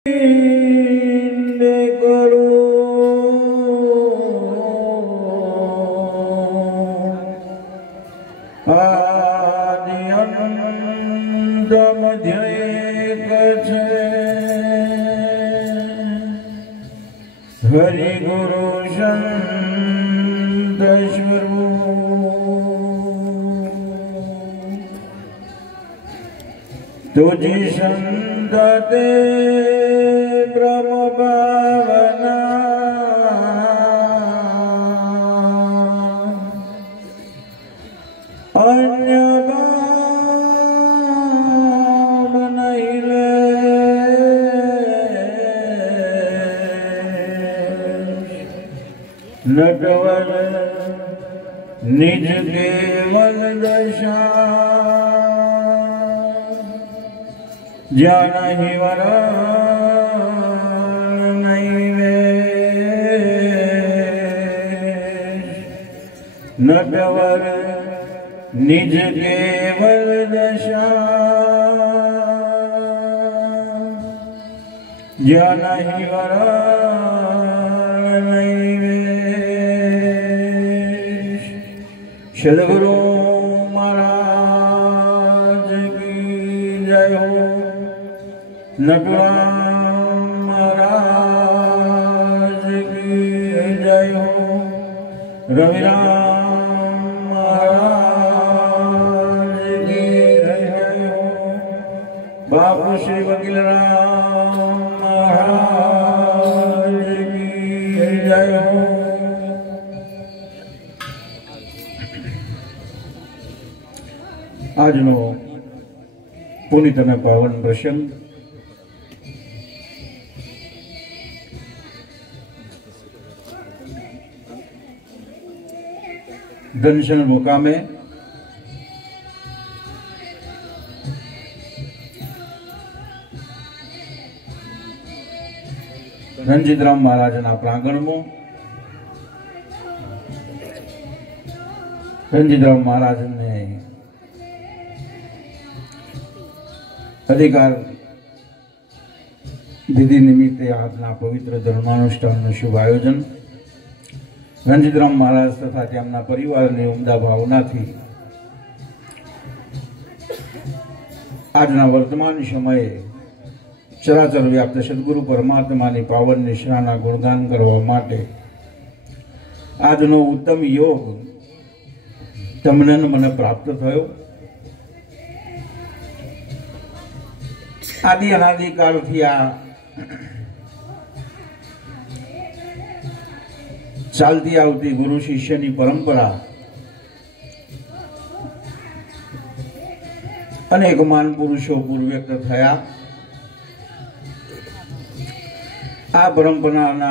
हरि गुरु संत तुझी संतते ब्रह्म भावना अन्य भाव नहीं ले नटवर निज केवल दशा ज्ञान ही वर नहीं नटवर निज केवल दशा ज्ञान ही वर नहीं सदगुरु महाराज की जय हो। नटवर महाराज की जय हो। रविराम महाराज की जय हो। बापू श्री वकील राम महाराज की जय हो। આજનો પુનિત અને પાવન પ્રસંગ દર્શન મુકામે રણજીતરામ મહારાજના પ્રાંગણમાં રણજીતરામ મહારાજને अधिकार विधि निमित्ते આજના પવિત્ર ધર્માનુષ્ઠાનનું શુભ આયોજન રણજીતરામ મહારાજ તથા તેમના પરિવારની ઉમદા ભાવનાથી આજના વર્તમાન સમયે ચરાચર વ્યાપ્ત સદગુરુ પરમાત્માની પાવન નિશ્રાના ગુણગાન કરવા માટે આજનો ઉત્તમ યોગ તમને મને પ્રાપ્ત થયો। आदि अनादिकाल थी आ चालती आवती गुरु शिष्यनी परंपरा अनेक महान पुरुषों पूर्व्यक्त थया। आ परंपराना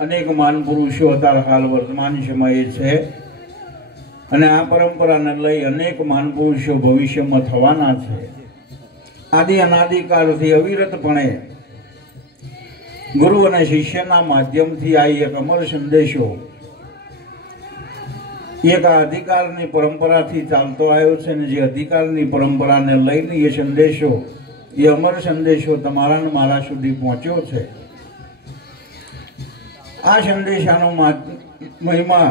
अनेक महान पुरुषों अतार हाल वर्तमान समये छे अने आ परंपराने लई अनेक महान पुरुषों भविष्यमां थवाना छे। आदि अनादिकालथी अविरतपणे गुरु और शिष्यना माध्यमथी आ एक अमर संदेशो एक अधिकारनी परंपराथी चालतो आव्यो छे ने जे अधिकारनी परंपराने लईने ये संदेशो ये अमर संदेशो तमारा ने मारा सुधी पहोंच्यो छे। आ संदेशानो महिमा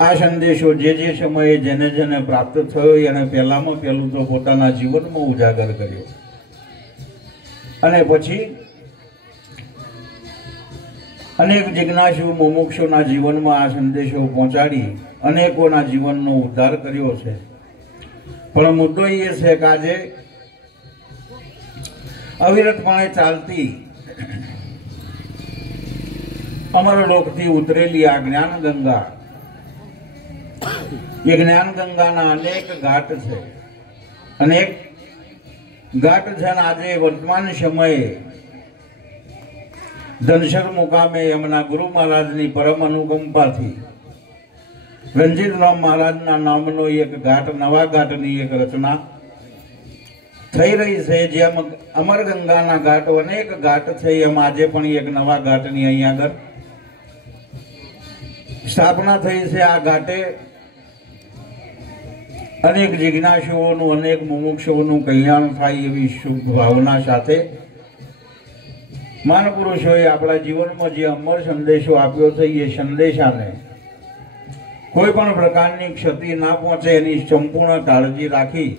आ संदेशो जे समये जेने जेने प्राप्त थयो एने पहेलामां पहेलुं तो पोताना जीवनमां उजागर कर्यो अने पछी अनेक जिज्ञासु मुमुक्षुना जीवनमां आ संदेशो पहोंचाडी अनेकोना जीवननो उद्धार कर्यो छे। पण मुद्दो ए छे के आजे अविरतपणे चालती अमरलोकथी उतरेली आ ज्ञान गंगा ये ज्ञान गंगा ना अनेक घाट है अनेक घाट है। आज वर्तमान समय धनसर मुकामे एमना गुरु महाराज नी परम अनुकंपा थी रंजीतराम महाराज ना नामनो एक घाट नवा घाट नी एक रचना थई रही है। जेम अमर गंगा ना घाट अनेक घाट है एम आजे पण एक नवा घाट नी अहीं आगळ स्थापना थई है। आ घाटे અનેક જિજ્ઞાસુઓનું, અનેક મુમુક્ષુઓનું કલ્યાણ થાય એવી શુભ ભાવના સાથે મહાપુરુષોએ આપણા જીવનમાં જે અમર સંદેશો આપ્યો છે એ સંદેશાને કોઈ પણ પ્રકારની ક્ષતિ ના પહોંચે એની સંપૂર્ણ કાળજી રાખી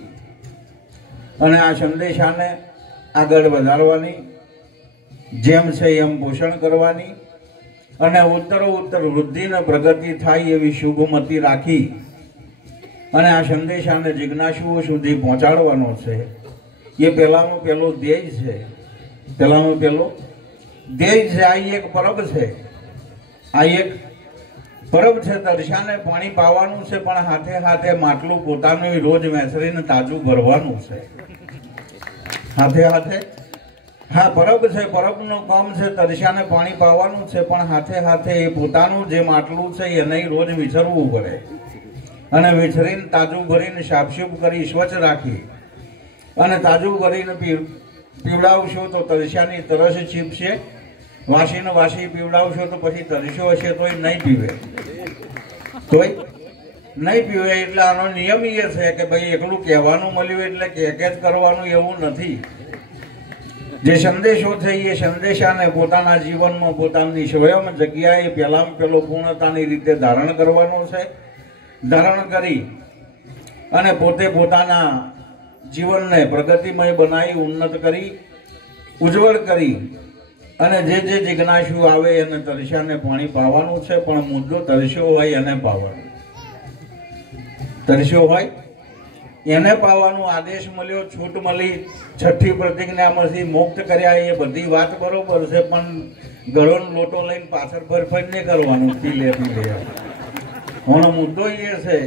અને આ સંદેશાને આગળ વધારવાની, જેમ છે એમ પોષણ કરવાની અને ઉત્તરોત્તર વૃદ્ધિ અને પ્રગતિ થાય એવી શુભમતી રાખી અને આ સંદેશાને જિજ્ઞાસુઓ સુધી પહોંચાડવાનો છે. એ પહેલામાં પહેલો ધ્યેય છે. પહેલામાં પહેલો ધ્યેય છે. આ એક પરબ છે. આ એક પરબ છે. તરસાને પાણી પાવાનું છે, પણ હાથે હાથે માટલું પોતાનું રોજ મેસરીને તાજું ભરવાનું છે. હાથે હાથે હા પરબ છે. પરબનું કામ છે તરસાને પાણી પાવાનું છે, પણ હાથે હાથે એ પોતાનું જે માટલું છે એને રોજ વિસરવું પડે અને વિસરીને તાજું ભરીને સાફસૂફ કરી સ્વચ્છ રાખી અને તાજું ભરીને પીવડાવશો તો તરસાની તરસ છીપશે. વાસીને વાસી પીવડાવશો તો પછી તરસ્યો હશે તોય નહીં પીવે, તોય નહીં પીવે. એટલે આનો નિયમ એ છે કે ભાઈ એકલું કહેવાનું મળ્યું એટલે કે જ કરવાનું એવું નથી. જે સંદેશો છે એ સંદેશાને પોતાના જીવનમાં પોતાની સ્વયં જગ્યાએ પહેલામાં પહેલો પૂર્ણતાની રીતે ધારણ કરવાનો છે. ધારણ કરી અને પોતે પોતાના જીવનને પ્રગતિમય બનાવી, ઉન્નત કરી, ઉજ્જવળ કરી અને જે જે જિજ્ઞાસુ આવે એને તરસાને પાણી પાવાનું છે. પણ મુદ્દો તરસ્યો હોય એને પાવાનું, તરસ્યો હોય એને પાવાનો આદેશ મળ્યો, છૂટ મળી, છઠ્ઠી પ્રતિજ્ઞામાંથી મુક્ત કર્યા, એ બધી વાત બરોબર છે. પણ ગળોનો લોટો લઈને પાછળ ફરફર નહીં કરવાનું, પી લે. એનો મુદ્દો એ છે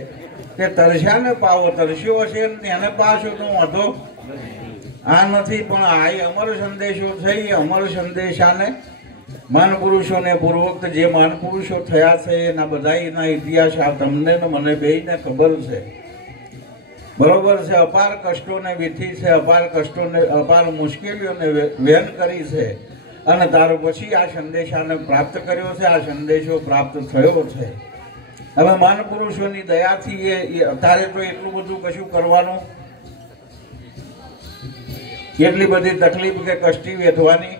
કે તરસાને પાવો. તરસ્યો હશે એને પાશો તો વાંધો આ નથી. પણ આ અમર સંદેશો છે. એ અમર સંદેશાને મહાપુરુષોને પૂર્વોક્ત જે મહાપુરુષો થયા છે એના બધા એના ઇતિહાસ આ તમને ને મને બેયને ખબર છે, બરોબર છે. અપાર કષ્ટોને વીઠી છે, અપાર કષ્ટોને, અપાર મુશ્કેલીઓને વહેન કરી છે અને ત્યાર પછી આ સંદેશાને પ્રાપ્ત કર્યો છે. આ સંદેશો પ્રાપ્ત થયો છે. હવે મહાપુરુષોની દયાથી એ અત્યારે તો એટલું બધું કશું કરવાનું, એટલી બધી તકલીફ કે કષ્ટી વેઠવાની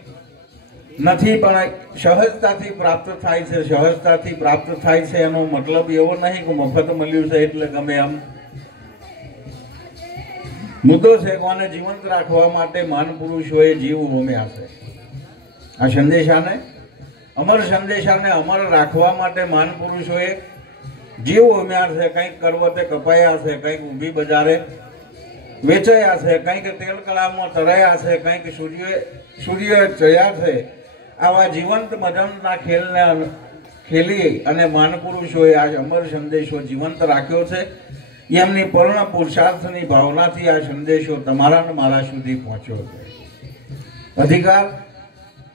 નથી, પણ સહજતાથી પ્રાપ્ત થાય છે. સહજતાથી પ્રાપ્ત થાય છે એનો મતલબ એવો નહીં કે મફત મળ્યું છે એટલે ગમે એમ. મુદ્દો છે કોને જીવંત રાખવા માટે મહાપુરુષોએ જીવ હોમ્યા છે. આ સંદેશાને, અમર સંદેશાને અમર રાખવા માટે મહાપુરુષોએ જીવ હોમ્યા છે. કંઈક કરવતે કપાયા છે, કંઈક ઊભી બજારે વેચાયા છે, કંઈક તેલ કળામાં તરાયા છે, કંઈક સૂર્ય ચડ્યા છે. આવા જીવંત મદનના ખેલને ખેલી અને મહાપુરુષોએ આ અમર સંદેશો જીવંત રાખ્યો છે. એમની પૂર્ણ પુરુષાર્થની ભાવનાથી આ સંદેશો તમારા ને મારા સુધી પહોંચ્યો છે. અધિકાર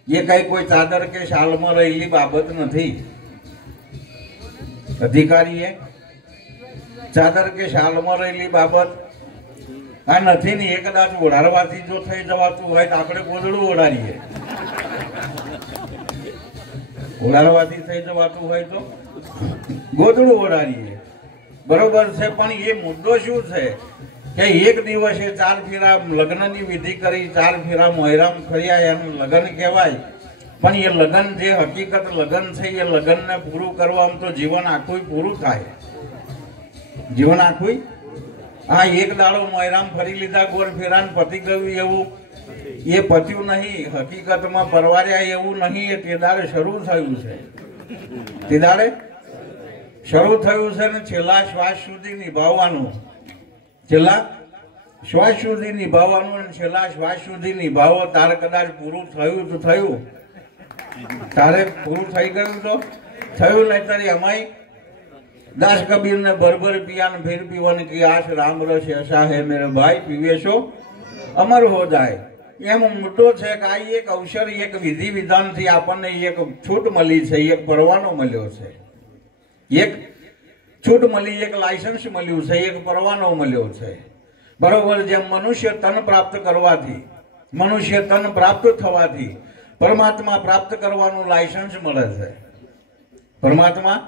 એ કઈ કોઈ ચાદર કે શાલમાં રહેલી બાબત નથી. અધિકારી એ ચાદર કે શાલમાં રહેલી બાબત આ નથી ને. એ કદાચ ઓઢારવાથી જો થઈ જવાતું હોય તો આપણે ગોદડું ઓઢારીએ. ઓઢારવાથી થઈ જવાતું હોય તો ગોદડું ઓઢારીએ, બરોબર છે. પણ એ મુદ્દો શું છે કે એક દિવસે 4 ફેરા લગ્નની વિધિ કરી, 4 ફેરા મોયરામ કર્યા, એનું લગ્ન કહેવાય. પણ એ લગ્ન જે હકીકત લગ્ન છે એ લગ્નને પૂરું કરવામાં તો જીવન આખું પૂરું થાય. જીવન આખું આ એક દાડો મોયરામ ફરી લીધા, ગોળ ફેરાન પતી ગયું એવું એ પત્યું નહીં. હકીકતમાં પરવાર્યા એવું નહીં. એ તે દાડે શરૂ થયું છે. તે દાડે શરૂ થયું છે ને છેલ્લા શ્વાસ સુધી નિભાવવાનું. છેલ્લા શ્વાસ સુધી નિભાવવાનું અને છેલ્લા શ્વાસ સુધી નિભાવો. તારે કદાચ પૂરું થયું તો થયું, તારે પૂરું થઈ ગયું તો થયું, નહીં તારી અમાઈ દાસ કબીર ને ભરભર પિયાન ફેર પીવન કી આશ રામ રસ ऐसा है मेरे भाई पीवे सो अमर हो जाए. એમ મોટો છે કે આ એક અવસર, એક વિધિ વિધાનથી આપણને એક છૂટ મળી છે, એક પરવાનો મળ્યો છે, એક છૂટ મળી, એક લાયસન્સ મળ્યું છે, એક પરવાનો મળ્યો છે. બરોબર. જેમ મનુષ્ય તન પ્રાપ્ત કરવાથી, મનુષ્ય તન પ્રાપ્ત થવાથી પરમાત્મા પ્રાપ્ત કરવાનું લાયસન્સ મળે છે. પરમાત્મા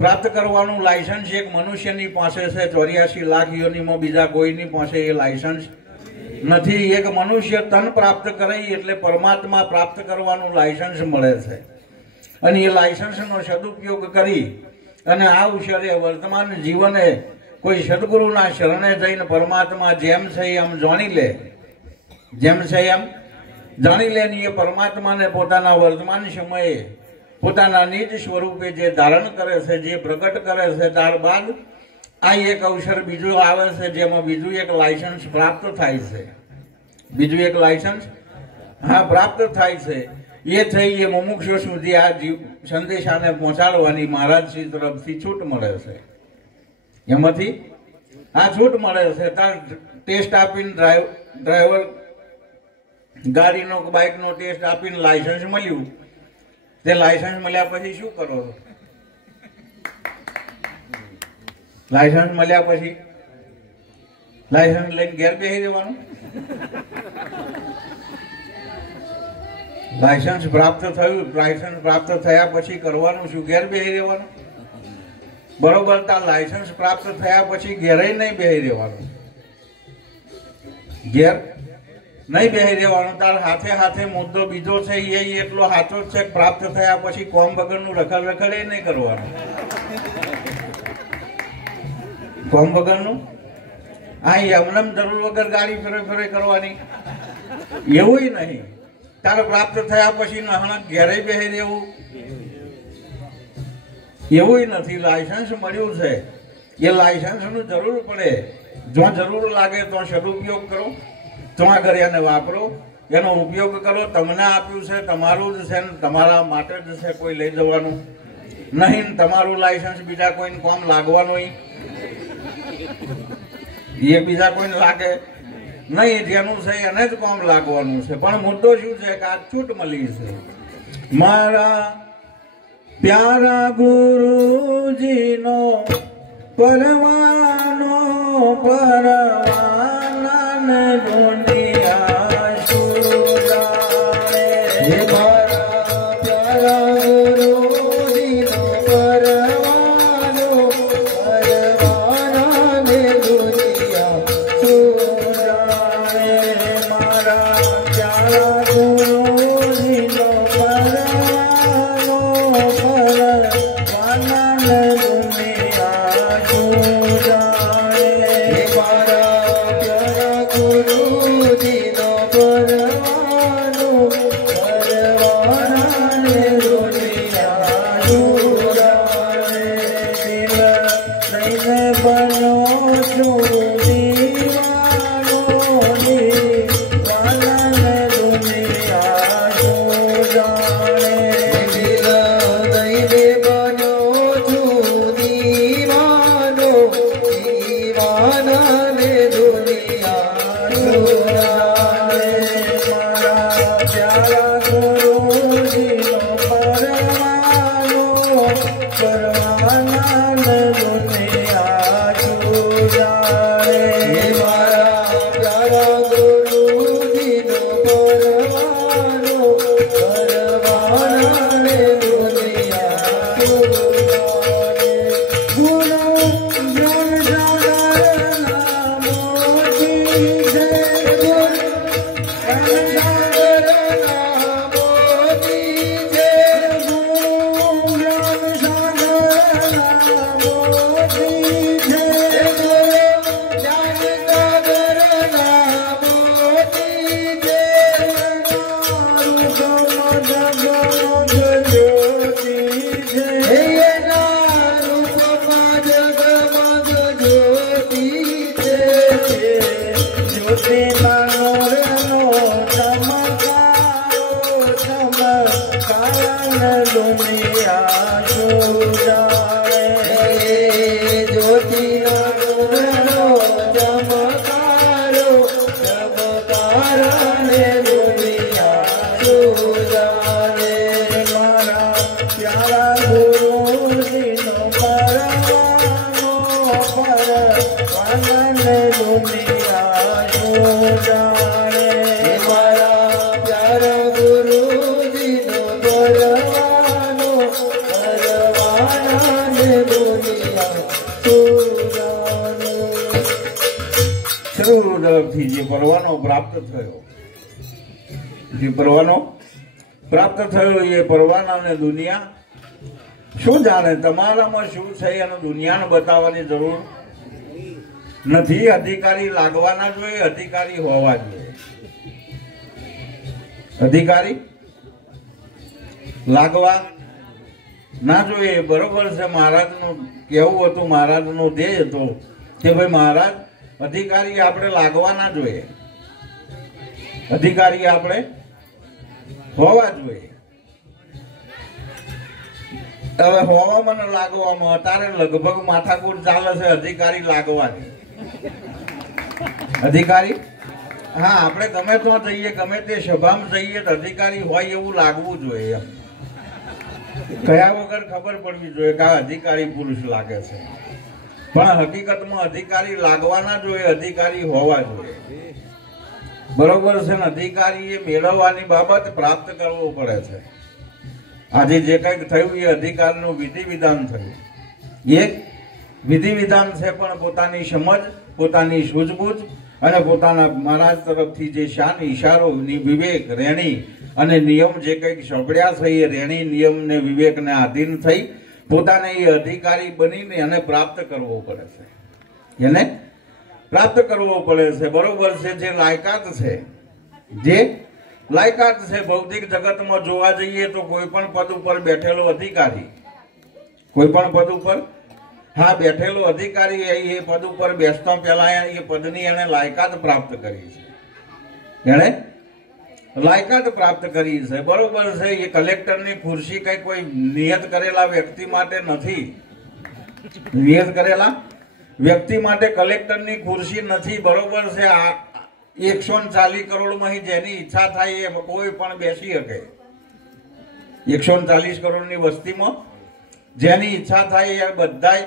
પ્રાપ્ત કરવાનું લાયસન્સ એક મનુષ્યની પાસે છે, 84 લાખ યોનિમાં બીજા કોઈની પાસે એ લાયસન્સ નથી. એક મનુષ્ય તન પ્રાપ્ત કરે એટલે પરમાત્મા પ્રાપ્ત કરવાનું લાયસન્સ મળે છે. અને એ લાયસન્સનો સદુપયોગ કરી અને આ અવસરે વર્તમાન જીવને કોઈ સદગુરુના શરણે જઈને પરમાત્મા જેમ છે એમ જાણી લે, જેમ છે એમ જાણી લે ને એ પરમાત્માને પોતાના વર્તમાન સમયે પોતાના નિજ સ્વરૂપે જે ધારણ કરે છે, જે પ્રગટ કરે છે, ત્યારબાદ આ એક અવસર બીજો આવે છે જેમાં બીજું એક લાયસન્સ પ્રાપ્ત થાય છે. બીજું એક લાયસન્સ પ્રાપ્ત થાય છે. એ થઈ એ મુમુક્ષુ સુધી આ સંદેશાને પહોંચાડવાની મહારાજશ્રી તરફથી છૂટ મળે છે. એમાંથી આ છૂટ મળે છે. તાર ટેસ્ટ આપીને ડ્રાઈવર ગાડીનો બાઇકનો ટેસ્ટ આપીને લાયસન્સ મળ્યું. તે લાયસન્સ મળ્યા પછી શું કરો? લાયસન્સ મળ્યા પછી લાયસન્સ લઈને ઘેર બેસી રહેવાનું? લાયસન્સ પ્રાપ્ત થયું, લાયસન્સ પ્રાપ્ત થયા પછી કરવાનું શું? ઘેર બેસી રહેવાનું? બરોબર. તાર લાયસન્સ પ્રાપ્ત થયા પછી ઘેરે નહીં બેસી રહેવાનું, ઘેર નહીં બેસી રહેવાનું. તાર હાથે હાથે મુદ્દો બીજો છે એ એટલો સાચો જ છે. પ્રાપ્ત થયા પછી કોમ વગરનું રખડ રખડે નહીં કરવાનું. કોમ વગરનું એમને જરૂર વગર ગાડી ફરે ફરે કરવાની એવું નહીં. તારે પ્રાપ્ત થયા પછી નહણા ઘેરે બેસી રહેવું એવું નથી. લાયસન્સ મળ્યું છે એ લાયસન્સનું જરૂર પડે. જો જરૂર લાગે તો સદુપયોગ કરો, તો આગળ એને વાપરો, એનો ઉપયોગ કરો. તમને આપ્યું છે, તમારું જ છે, તમારા માટે જ છે, કોઈ લઈ જવાનું નહીં. તમારું લાયસન્સ બીજા કોઈને કોમ લાગવાનું એ બીજા કોઈને લાગે નહીં. જેનું છે એને જ કોમ લાગવાનું છે. પણ મુદ્દો શું છે કે આ છૂટ મળી છે. મારા પ્યારા ગુરુજીનો પરવાનો પરવાના દુનિયા સુરાએ. મારા પ્યારા ગુરુજીનો પરવાનો પરવાના દુનિયા સુરાએ. મારા પ્યારા ગુરુજીનો પરવાનો પરવાના દુનિયા સુરાએ. મારા પ્યારા ગુરુજીનો પરવાનો પરવાના દુનિયા સુરાએ. દિલ લઈને બનો છું દીવાનો, દીવાના દુનિયા સુરાએ. દિલ લઈને બનો છું દીવાનો, દીવાના દુનિયા સુરાએ. મારા પ્યારા ગુરુજીનો પરવાનો પરવાના દુનિયા સુરાએ. મારા પ્યારા ગુરુજીનો પરવાનો પરવાના દુનિયા સુરાએ. ગુરુ જ્ઞાન સાગરના મોતી છે, ગુરુ જ્ઞાન સાગરના તરફથી જે પરવાનો પ્રાપ્ત થયો, જે પરવાનો પ્રાપ્ત થયો એ પરવાનાને દુનિયા શું જાણે? તમારામાં શું છે એને દુનિયાને બતાવવાની જરૂર નથી. અધિકારી લાગવાના જોઈએ, અધિકારી હોવા જોઈએ. અધિકારી લાગવા ના જોઈએ. બરોબર છે. મહારાજનું કેવું હતું, મહારાજનું ધ્યેય હતું કે ભાઈ મહારાજ અધિકારી આપણે લાગવા ના જોઈએ, અધિકારી આપણે હોવા જોઈએ. હવે હોવામાં ને લાગવામાં અત્યારે લગભગ માથાકૂટ ચાલે છે અધિકારી લાગવાની. અધિકારી હા, આપણે ગમે તો જઈએ, ગમે તે સભામાં જઈએ તો અધિકારી હોય એવું લાગવું જોઈએ. એમ કયા વગર ખબર પડવી જોઈએ કે આ અધિકારી પુરુષ લાગે છે. પણ હકીકતમાં અધિકારી લાગવાના જોઈએ, અધિકારી હોવા જોઈએ. બરોબર છે ને? અધિકારી એ મેળવવાની બાબત પ્રાપ્ત કરવો પડે છે. આજે જે કંઈક થયું એ અધિકારનું વિધિ વિધાન થયું. એક વિધિ વિધાન છે, પણ પોતાની સમજ, પોતાની સૂઝબૂઝ અને પોતાના મહારાજ તરફથી જે શાન ઈશારો, વિવેક, રેણી અને નિયમ જે કંઈક સોંપડ્યા છે એ રેણી, નિયમ ને વિવેકને આધીન થઈ પોતાને એ અધિકારી બનીને એને પ્રાપ્ત કરવો પડે છે. એને પ્રાપ્ત કરવો પડે છે. બરોબર છે? જે લાયકાત છે, જે લાયકાત છે, ભૌતિક જગતમાં જોવા જઈએ તો કોઈ પણ પદ ઉપર બેઠેલો અધિકારી, કોઈ પણ પદ ઉપર હા બેઠેલો અધિકારી એ પદ ઉપર બેસતા પહેલા એ પદની એને લાયકાત પ્રાપ્ત કરી છે. એને લાયકાત પ્રાપ્ત કરી છે. બરોબર છે? એ કલેક્ટરની ખુરશી કઈ કોઈ નિયત કરેલા વ્યક્તિ માટે નથી. નિયત કરેલા વ્યક્તિ માટે કલેક્ટરની ખુરશી નથી. બરોબર છે? આ 140 કરોડમાં જેની ઈચ્છા થાય એ કોઈ પણ બેસી શકે. 140 કરોડની વસ્તીમાં જેની ઈચ્છા થાય એ બધા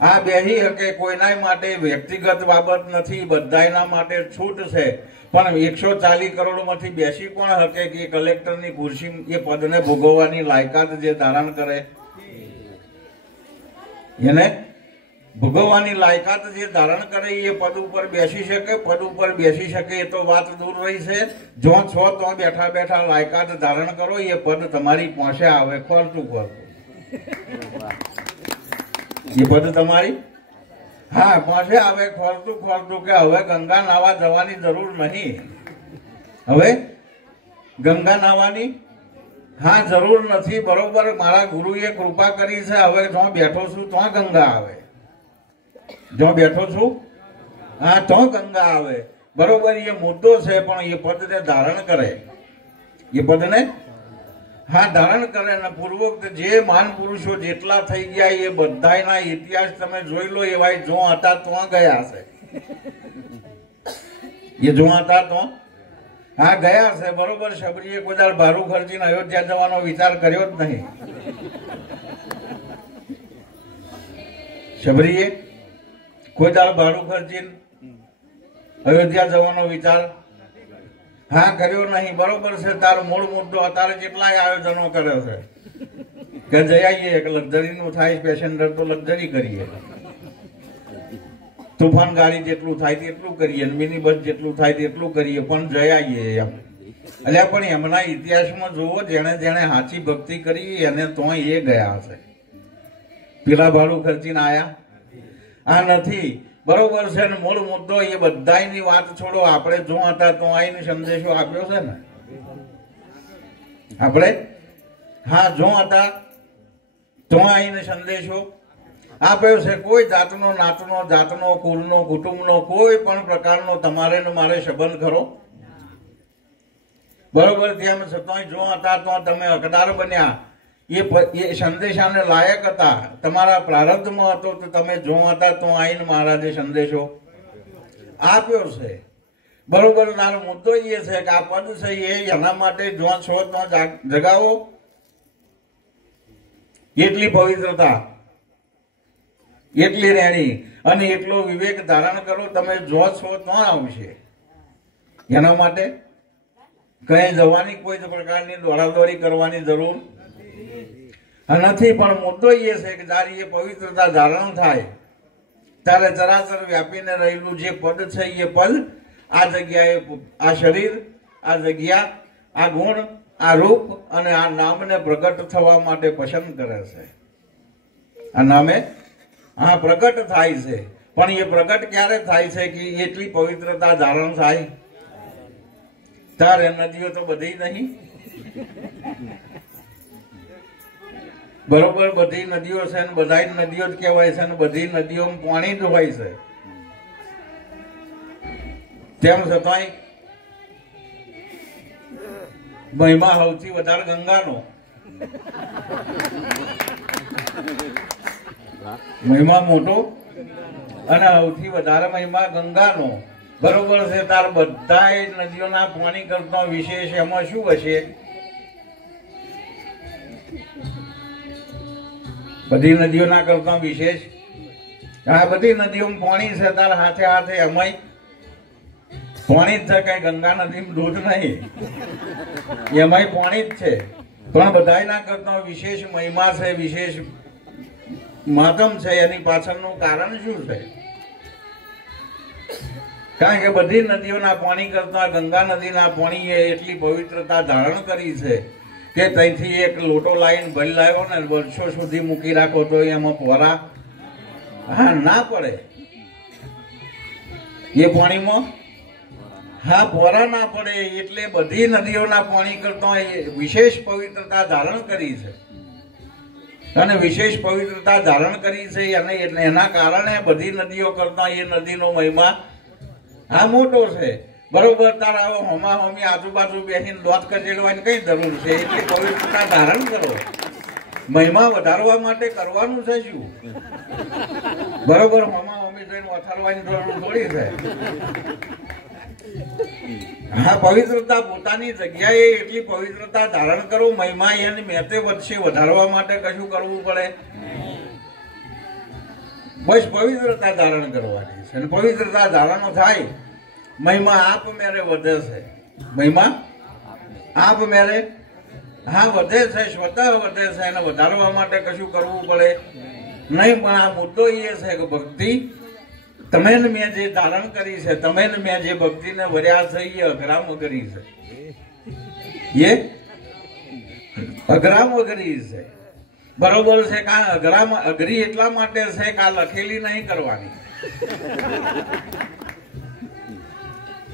આ બેસી શકે. કોઈના માટે વ્યક્તિગત બાબત નથી, બધાના માટે છૂટ છે. પણ 140 કરોડમાંથી બેસી કોણ શકે કે કલેક્ટરની ખુરશી એ પદને ભોગવવાની લાયકાત જે ધારણ કરે, એને ભોગવવાની લાયકાત જે ધારણ કરે એ પદ ઉપર બેસી શકે. પદ ઉપર બેસી શકે એ તો વાત દૂર રહી છે. જો છો તો બેઠા બેઠા લાયકાત ધારણ કરો, એ પદ તમારી પાસે આવે ખોરતું ખોરતું. એ પદ તમારી હા પાસે આવે ખોરતું ખોરતું કે હવે ગંગા નાવા જવાની જરૂર નહીં. હવે ગંગા નાવાની હા જરૂર નથી. બરોબર? મારા ગુરુએ કૃપા કરી છે. હવે જો બેઠો છું તો ગંગા આવે, જો બેઠો છું હા તો ગંગા આવે. બરોબર? એ મુદ્દો છે. પણ એ પદને ધારણ કરે, એ પદને હા ધારણ કરે. ને પૂર્વક જે મહાન પુરુષો જેટલા થઈ ગયા એ બધાના ઇતિહાસ તમે જોઈ લો. એવા જો હતા તો ગયા છે, એ જો હતા તો હા ગયા છે. બરોબર? શબરીએ કોઈ દાડ ભાડું ખર્ચીને અયોધ્યા જવાનો વિચાર કર્યો જ નહીં. શબરીએ કોઈ દાડ ભાડું ખર્ચીને અયોધ્યા જવાનો વિચાર હા કર્યો નહીં. બરોબર છે? તારો મૂળ મુદ્દો અત્યારે કેટલાય આયોજનો કરે છે કે જઈ આવીએ, એક લક્ઝરી નું થાય, પેસેન્જર તો લક્ઝરી કરીએ, તુફાન ગાડી જેટલું થાય તેટલું કરીએ, મિની બસ જેટલું થાય તેટલું કરીએ, પણ જઈ આવીએ એમ. એટલે પણ એમના ઇતિહાસમાં જુઓ, જેને જેને સાચી ભક્તિ કરી એને તો એ ગયા છે. પેલા ભાડું ખર્ચીને આયા આ નથી. બરોબર છે? ને મૂળ મુદ્દો એ બધાની વાત છોડો. આપણે જો હતા તો આઈને સંદેશો આપ્યો છે ને. આપણે હા જો હતા તો આઈને સંદેશો આપ્યો છે. કોઈ જાતનો, નાતનો, જાતનો, કુળનો, કુટુંબનો કોઈ પણ પ્રકારનો તમારે ને મારે સંબંધ ખરો. બરોબર? તેમ છતાંય જો હતા તો તમે હકદાર બન્યા. એ સંદેશાને લાયક હતા. તમારા પ્રારબ્ધમાં હતો તો તમે જો હતા તો આઈને મહારાજે સંદેશો આપ્યો છે. બરોબર? તારો મુદ્દો એ છે કે આ પદ છે એ એના માટે જો છો તો જગાવો. એટલી પવિત્રતા, એટલી રેણી અને એટલો વિવેક ધારણ કરો. તમે જો છો તો આવશે. એના માટે કઈ જવાની કોઈ પ્રકારની દોડાદોડી કરવાની જરૂર નથી. પણ મુદ્દો એ છે કે જ્યારે એ પવિત્રતા ધારણ થાય ત્યારે ચરાચર વ્યાપીને રહેલું જે પદ છે એ પદ આ જગ્યાએ આ શરીર, આ જગ્યા, આ ગુણ, આ રૂપ અને આ નામને પ્રગટ થવા માટે પસંદ કરે છે. આ નામે પ્રગટ થાય છે. પણ એ પ્રગટ ક્યારે થાય છે કે એટલી પવિત્રતા ધારણ થાય તારે. નદીઓ તો બધી નહીં, બરોબર, બધી નદીઓ છે ને બધા નદીઓ જ કહેવાય છે ને બધી નદીઓમાં પાણી જ હોય છે. તેમ છતાંય મહિમા સૌથી વધારે ગંગાનો, મહિમા મોટો અને સૌથી વધારે મહિમા ગંગાનો. બરોબર છે. તાર બધા નદીઓના પાણી કરતા વિશેષ એમાં શું હશે? બધી નદીઓના કરતા વિશેષ આ બધી નદીઓમાં પાણી છે. તાર હાથે હાથે એમાંય પાણી જ છે. કઈ ગંગા નદીમાં દૂધ નહીં, એમાંય પાણી જ છે. પણ બધાના કરતા વિશેષ મહિમા છે, વિશેષ માતમ છે. એની પાછળનું કારણ શું છે? કારણ કે બધી નદીઓના પાણી કરતા ગંગા નદીના પાણીએ એટલી પવિત્રતા ધારણ કરી છે કે ત્યાંથી એક લોટો લાઈન ભરી લાવ્યો ને વર્ષો સુધી મૂકી રાખો તો એમાં પોરા ના પડે. એ પાણીમાં પોરા ના પડે. એટલે બધી નદીઓના પાણી કરતા વિશેષ પવિત્રતા ધારણ કરી છે. અને વિશેષ પવિત્રતા ધારણ કરી છે અને એના કારણે બધી નદીઓ કરતા એ નદીનો મહિમા મોટો છે. બરોબર. તારા હોમા હોમી આજુબાજુ બેસીને દોત કચેડવાની કઈ જરૂર છે? એટલી પવિત્રતા ધારણ કરો. મહિમા વધારવા માટે કરવાનું છે શું? બરોબર. હોમા હોમી જોઈને વધારવાની જરૂર થોડી છે. પવિત્રતા પોતાની જગ્યાએ એટલી પવિત્રતા ધારણ કરો. મહિમા એની મેતે વધશે. વધારવા માટે કશું કરવું પડે? બસ પવિત્રતા ધારણ કરવાની છે. અને પવિત્રતા ધારણ થાય મહિમા આપમેળે વધે છે. મહિમા આપમેળે વધે છે, સ્વતઃ વધે છે. અને વધારવા માટે કશું કરવું પડે નહીં. પણ આ મુદ્દો એ છે કે ભક્તિ તમે મેં જે ધારણ કરી છે, તમે મેં જે ભક્તિને વર્યા છે એ અઘરામ કરી છે. એ અઘરામ કરી છે. બરોબર છે. અઘરામ અઘરી એટલા માટે છે કે આ લખેલી નહીં કરવાની.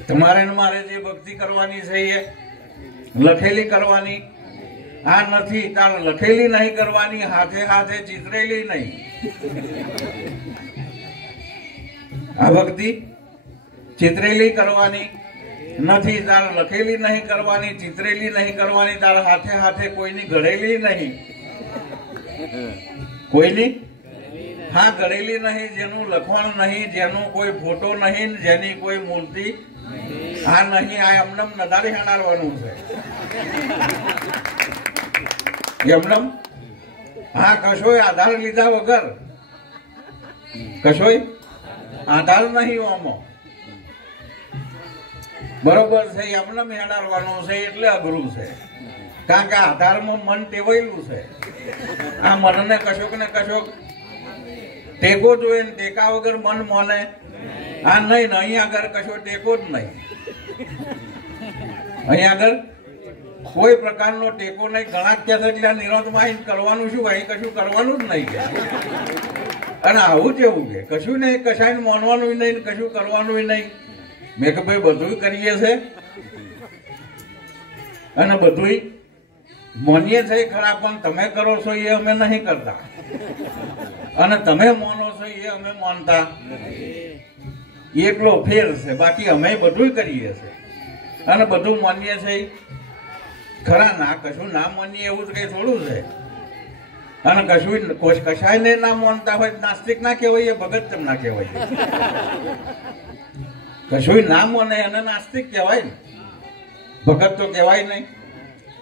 તમારે મારે જે ભક્તિ કરવાની છે એ લખેલી કરવાની. આ નથી. તાર લખેલી નહીં કરવાની, હાથે હાથે ચિતરેલી નહીં. આ ભક્તિ ચિતરેલી કરવાની નથી. તાર લખેલી નહીં કરવાની, ચિતરેલી નહીં કરવાની. તાર હાથે હાથે કોઈની ઘડેલી નહીં, કોઈની ઘડેલી નહીં, જેનું લખવાનું નહીં, જેનો કોઈ ફોટો નહીં, જેની કોઈ મૂર્તિ નહીં. આ એમનેમ નદારી હણારવાનું છે. એમનેમ કશોય આધાર લીધા વગર, કશોય આધાર નહીં આમાં. બરોબર છે. એમનેમ હેડારવાનું છે. એટલે અઘરું છે. કારણ કે આધારમાં મન ટેવાયેલું છે. આ મનને કશોક ને કશોક ટેકો જોઈએ. ટેકા વગર મન મોને નહીં. અહીં આગળ કશો ટેકો જ નહીં. અહીં આગળ કોઈ પ્રકારનો ટેકો નહીં. ઘણા કહે છે એટલે નિરોધમાં કરવાનું શું? અહીં કશું કરવાનું જ નહીં. અને આવું જ એવું કે કશું નહીં, કશાને માનવાનું નહીં, કશું કરવાનું નહીં. મેં કે ભાઈ બધું કરીએ છે અને બધું માનીએ છે ખરા, પણ તમે કરો છો એ અમે નહીં કરતા અને તમે માનો છો એ અમે માનતા. એટલો ફેર છે. બાકી અમે બધું કરીએ છે અને બધું માનીએ છે ખરા. ના કશું ના માનીએ એવું જ કઈ થોડું છે. અને કશું કશાયને ના માનતા હોય નાસ્તિક ના કહેવાય, ભગત કેમ ના કહેવાય? કશું ના માને એને નાસ્તિક કહેવાય ને, ભગત તો કહેવાય નહીં.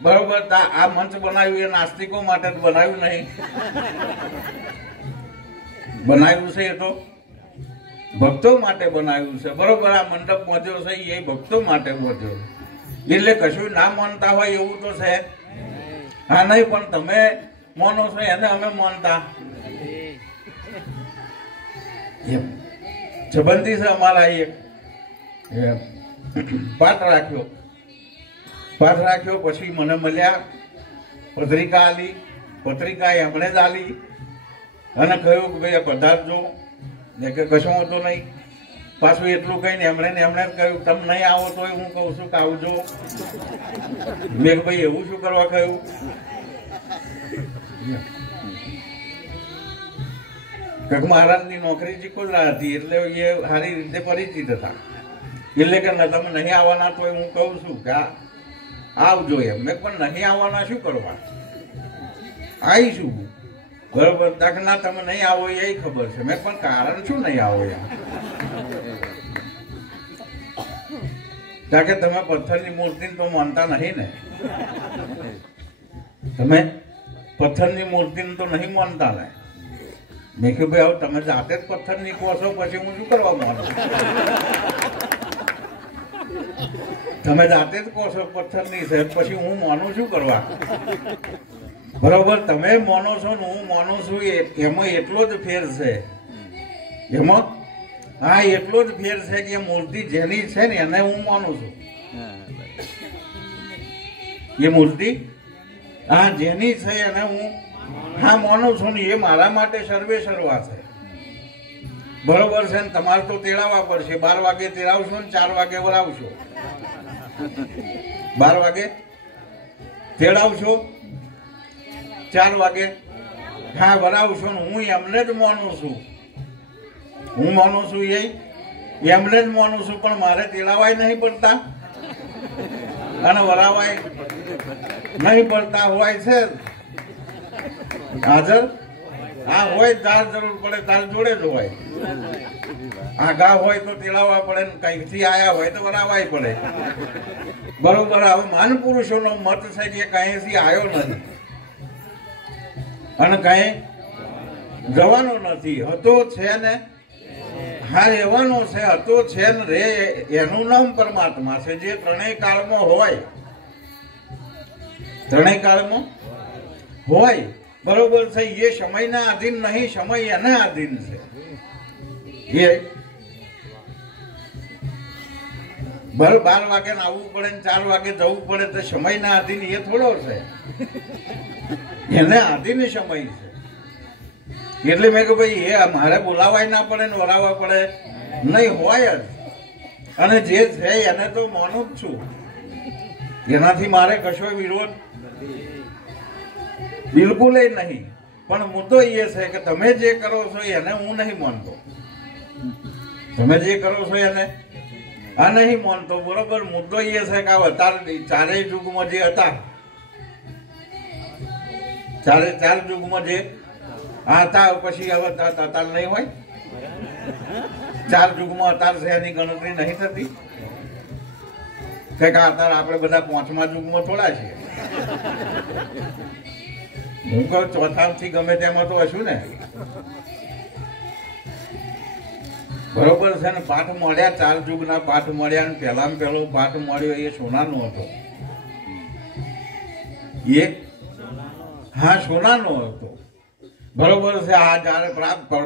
બરોબર. આ મંચ બનાવ્યું એ નાસ્તિકો માટે બનાવ્યું નહીં, બનાવ્યું છે એ તો ભક્તો માટે બનાવ્યું છે. બરોબર. આ મંડપ વધ્યો છે એ ભક્તો માટે વધ્યો. એટલે કશું ના માનતા હોય એવું તો છે નહીં. પણ તમે માનો છો એને અમે માનતા. એમ સંબંધી છે અમારા એક. પાઠ રાખ્યો પછી મને મળ્યા, પત્રિકા આલી, પત્રિકા એમણે જ આલી અને કહ્યું કે ભાઈ પધારજો, ને કે કશો હતો નહીં. પાછું એટલું કહીને એમણે કહ્યું તમે નહીં આવો તો હું કહું છું કે આવજો. મેં કે ભાઈ એવું શું કરવા કહ્યું? મહારાજની નોકરી ચીકોદરા હતી એટલે એ સારી રીતે પરિચિત હતા. એટલે કે તમે નહીં આવવાના તો હું કહું છું કે આવજો એમ. મેં પણ નહીં આવવાના શું કરવા, આવીશું બરોબર. તક ના તમે નહીં આવો એ ખબર છે. મેં પણ કારણ શું નહીં આવો એમ? કારણ કે તમે પથ્થરની મૂર્તિને તો માનતા નહીં ને, તમે પથ્થરની મૂર્તિને તો નહીં માનતા ને. મેં કહ્યું ભાઈ હવે તમે જાતે જ પથ્થરની કહો છો પછી હું શું કરવા માનું? તમે જાતે જ કહો છો પથ્થરની છે પછી હું માનું શું કરવા? બરોબર, તમે માનો છો ને હું માનું છું એમાં એટલો જ ફેર છે. એમાં હા એટલો જ ફેર છે કે મૂર્તિ જેની છે ને એને હું માનું છું. એ મૂર્તિ હા જેની છે એને હું હા માનું છું ને એ મારા માટે સર્વે સર્વા છે. બરોબર છે ને? તમારે તો તેડાવવા પડશે. 12 વાગે તેડાવશો ને 4 વાગે વરાવશો. 12 વાગે તેડાવશો, 4 વાગે હા વરાવશો ને હું એમને જ માનું છું. હું માનું છું એમને જ માનું છું. પણ મારે તેડાવાય નહીં પડતા અને વરાવાય નહીં પડતા હોય છે. હાજર હા હોય, તાર જરૂર પડે તાર જોડે જ હોય. આગા હોય તો તેડાવવા પડે ને કઈથી આયા હોય તો વરાવાય પડે. બરોબર. હવે મહાન પુરુષોનો મત છે કે કઈથી આવ્યો નથી અને કઈ જવાનો નથી. હતો છે ને હા રહેવાનો છે. હતો છે ને રે એનું નામ પરમાત્મા છે જે ત્રણેય કાળમાં હોય. ત્રણેય કાળમાં હોય. બરોબર છે. એ સમયના આધીન નહીં, સમય એના આધીન છે. એ 12 વાગે આવવું પડે ને 4 વાગે જવું પડે તો સમયના આધીન એ થોડો છે, એને આધીન સમય છે. એટલે મેં કહ્યું ભાઈ એ મારે બોલાવાય ના પડે ને વરાવવા પડે નહીં, હોય જ. અને જે છે એને તો માનું જ છું. એનાથી મારે કશો વિરોધ બિલકુલ નહીં. પણ મુદ્દો એ છે કે તમે જે કરો છો એને હું નહીં માનતો. તમે જે કરો છો એને આ નહીં માનતો. બરોબર. મુદ્દો એ છે કે અવતાર ચારેય યુગમાં જે હતા, ચારે 4 યુગમાં જે હતા પછી હવે અતાર નહીં હોય. 4 યુગમાં અતાર છે એની ગણતરી નહીં થતી કે અતાર આપણે બધા 5મા યુગમાં થોડા છીએ. હું કહું 4થાથી ગમે તેમાં તો હશું ને. બરોબર છે ને? પાઠ મળ્યા 4 યુગના પાઠ મળ્યા ને પહેલામાં પહેલો પાઠ મળ્યો એ સોનાનો હતો. એ હા સોનાનો હતો. બરોબર છે. આ જયારે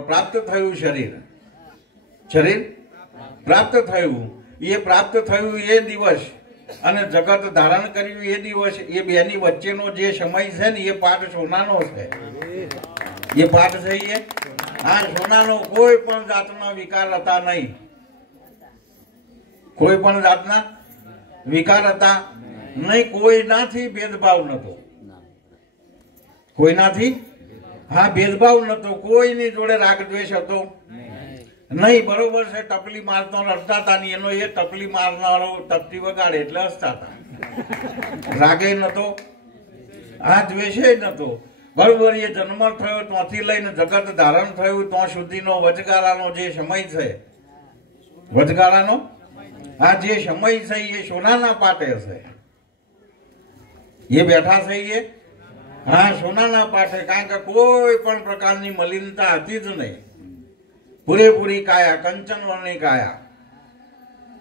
પ્રાપ્ત થયું શરીર પ્રાપ્ત થયું, એ પ્રાપ્ત થયું એ દિવસ અને જગત ધારણ કર્યું એ દિવસ, એ બેની વચ્ચેનો જે સમય છે ને એ પાઠ સોનાનો છે. એ પાઠ છે એ આ સોનાનો. કોઈ પણ જાતના વિકાર હતા નહીં. કોઈ પણ જાતના વિકાર હતા નહીં. કોઈનાથી ભેદભાવ નતો. કોઈનાથી હા ભેદભાવ નતો. કોઈની જોડે રાગ દ્વેષ હતો નહીં. બરોબર છે? ટપલી મારતો રડતા હતા ને એનો એ ટપલી મારનારો ટપલી વગાડે એટલે હસતા હતા. રાગે નતો, આ દ્વેષે નતો. બરોબર. એ જન્મ થયો ત્યાંથી લઈને જગત ધારણ થયું ત્યાં સુધીનો વચગાળાનો જે સમય છે, વચગાળાનો આ જે સમય છે એ સોનાના પાટે છે. એ બેઠા છે એ હા સોનાના પાઠે. કારણ કે કોઈ પણ પ્રકારની મલિનતા હતી જ નહીં. પૂરેપૂરી કાયા, કંચન વર્ણની કાયા,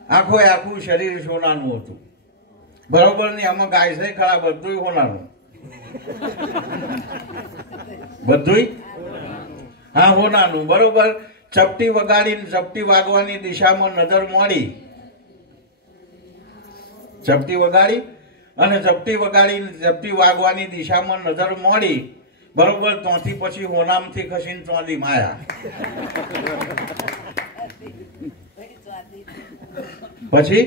આખું શરીર સોનાનું હતું. બરોબર ને? આમાં ગાય છે ખરા, બધું સોનાનું. બધું હા સોનાનું. બરોબર. ચપટી વગાડીને ચપટી વાગવાની દિશામાં નજર મોડી ચપટી વગાડી અને ચપટી વાગવાની દિશામાં નજર મોડી, બરોબર. ત્યાંથી પછી હોનામથી ખસીને ચોંદી માયા. પછી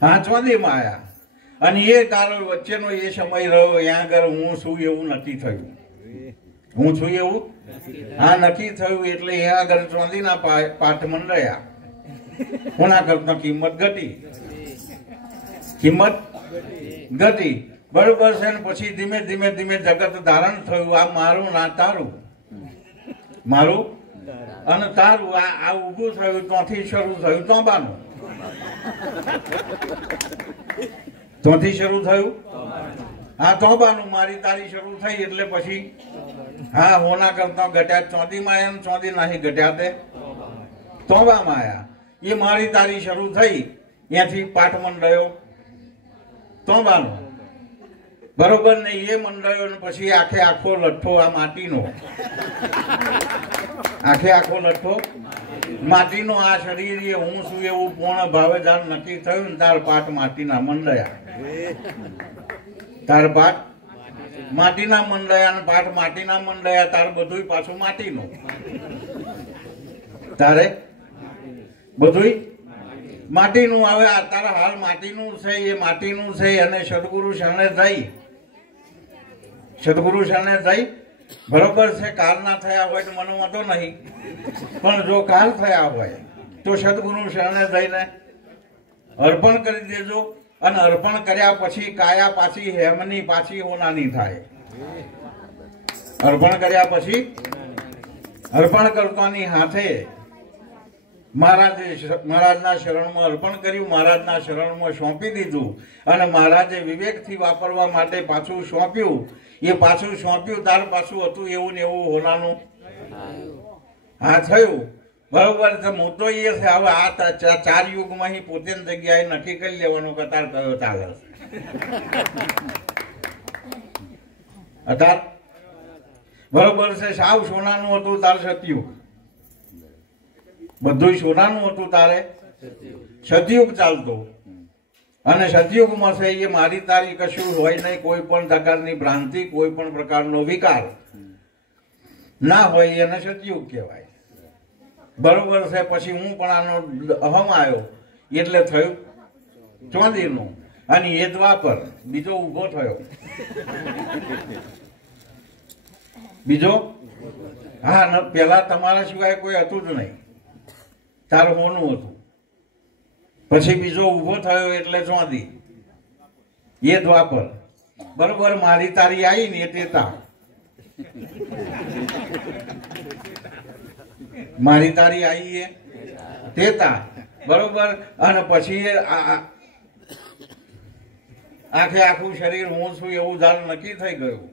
હા, ચોંદી માયા. અને એ કાળ વચ્ચેનો એ સમય રહ્યો, ત્યાં આગળ હું છું એવું નક્કી થયું. હું છું એવું હા નક્કી થયું. એટલે અહીંયા આગળ ચોંદીના પાઠ મંડાયા. કોના કરતા કિંમત ઘટી, બરોબર છે. ને પછી ધીમે ધીમે જગત ધારણ થયું. આ મારું ના તારું, મારું અને તારું, આ ઊભું થયું. ત્યાંથી શરૂ થયું તોબાનું. ત્યાંથી શરૂ થયું હા તોબાનું. મારી તારી શરૂ થઈ એટલે પછી હા હોના કરતા ઘટ્યા ચોંદીમાં એમ, ચોંદી નાહી ઘટ્યા તે તોબામાં આયા. એ મારી તારી શરૂ થઈ, ત્યાંથી પાઠ મંડાયો તોબાનો, બરોબર ને. એ મંડાયો ને પછી આખે આખો લઠ્ઠો આ માટીનો, આખે આખો લઠ્ઠો માટીનો. આ શરીર એ હું છું એવું પૂર્ણ ભાવે જાણ નક્કી થયું ને તાર પાઠ માટીના મંડાયા. તાર પાઠ માટીના મંડાયા ને પાઠ માટીના મંડાયા. તાર બધું પાછું માટીનું, તારે બધું માટીનું. હવે આ તારા હાલ માટીનું છે, એ માટીનું છે. અને સદગુરુ શરણે થઈ, બરોબર છે. કાલ ના થયા હોય તો મને વાંધો નહીં, પણ જો કાલ થયા હોય તો સદગુરુ શરણે જઈને અર્પણ કરી દેજો. અને અર્પણ કર્યા પછી કાયા પાછી હેમની પાછી હોનાની થાય. અર્પણ કર્યા પછી અર્પણ કરતાની હાથે મહારાજના શરણમાં અર્પણ કર્યું, મહારાજના શરણમાં સોંપી દીધું. અને મહારાજે વિવેકથી વાપરવા માટે પાછું સોંપ્યું. એ પાછું સોંપ્યું તાર પાછું હતું એવું ને એવું હોનાનું હા થયું, બરોબર. મુદ્દો એ છે હવે આ 4 યુગમાં પોતાની જગ્યાએ નક્કી કરી લેવાનું કે તાર કયો ચાલે અતાર, બરોબર છે. સાવ સોનાનું હતું તાર સતયુગ, બધું સોનાનું હતું તારે સતયુગ ચાલતો. અને સતયુગમાં છે એ મારી તારી કશું હોય નહીં. કોઈ પણ પ્રકારની ભ્રાંતિ, કોઈ પણ પ્રકારનો વિકાર ના હોય એને સતયુગ કહેવાય, બરોબર છે. પછી હું પણ આનો અહમ આવ્યો એટલે થયું ચોંદીનું. અને એ દ્વાપર બીજો ઊભો થયો, બીજો હા. પેલા તમારા સિવાય કોઈ હતું જ નહીં, તારું હોનું હતું. પછી બીજો ઊભો થયો એટલે ચોંદી, એ દ્વાપર, બરોબર. મારી તારી આવી ને એ તેતા, મારી તારી આવી એ તેતા, બરોબર. અને પછી આખે આખું શરીર હું છું એવું જાણ નક્કી થઈ ગયું.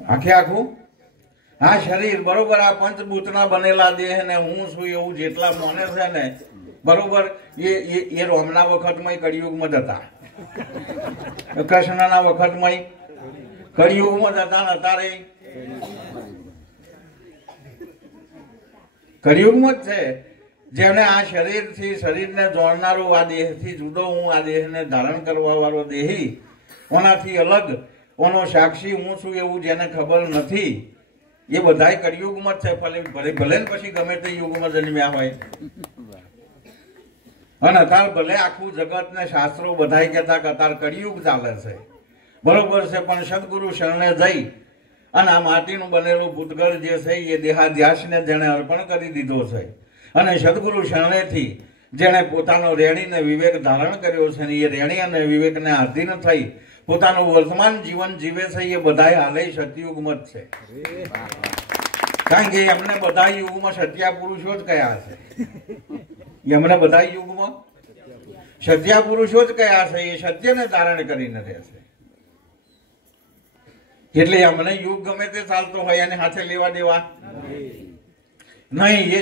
આખે આખું આ શરીર, બરોબર. આ પંચભૂતના બનેલા દેહ ને હું છું એવું જેટલા મોને છે ને, બરોબર. એ રોમના વખતમાં કળિયુગમાં જ હતા, કૃષ્ણના વખતમાં કળિયુગમાં જ હતા ને અત્યારે કળિયુગમાં જ છે. જેને આ શરીરથી, શરીરને જોડનારો આ દેહથી જુદો હું, આ દેહને ધારણ કરવા વાળો દેહી, ઓનાથી અલગ, ઓનો સાક્ષી હું છું એવું જેને ખબર નથી, એ બધા કળિયુગમાં જ છે. ભલે પછી ગમે તે યુગમાં જન્મ્યા હોય. અને અત્યારે ભલે આખું જગત ને શાસ્ત્રો બધા કહેતા કે અત્યારે કળિયુગ ચાલે છે, બરોબર છે. પણ સદગુરુ શરણે જઈ અને આ માટીનું બનેલું ભૂતગળ જે છે એ દેહાધ્યાસને જેને અર્પણ કરી દીધો છે. અને સદગુરુ શરણેથી જેને પોતાનો રેણીને વિવેક ધારણ કર્યો છે ને એ રેણી અને વિવેકને આધીન થઈ પોતાનું વર્તમાન જીવન જીવે છે, એ બધા હાલે સતયુગમાં જ છે. કારણ કે એમને બધા યુગમાં સત્યા પુરુષો જ કયા છે, એમને બધા યુગમાં સત્યા પુરુષો જ કયા છે. એ સત્યને ધારણ કરીને રહે છે. એટલે અમને યુગ ગમે તે ચાલતો હોય એને હાથે લેવા દેવા નહીં. એ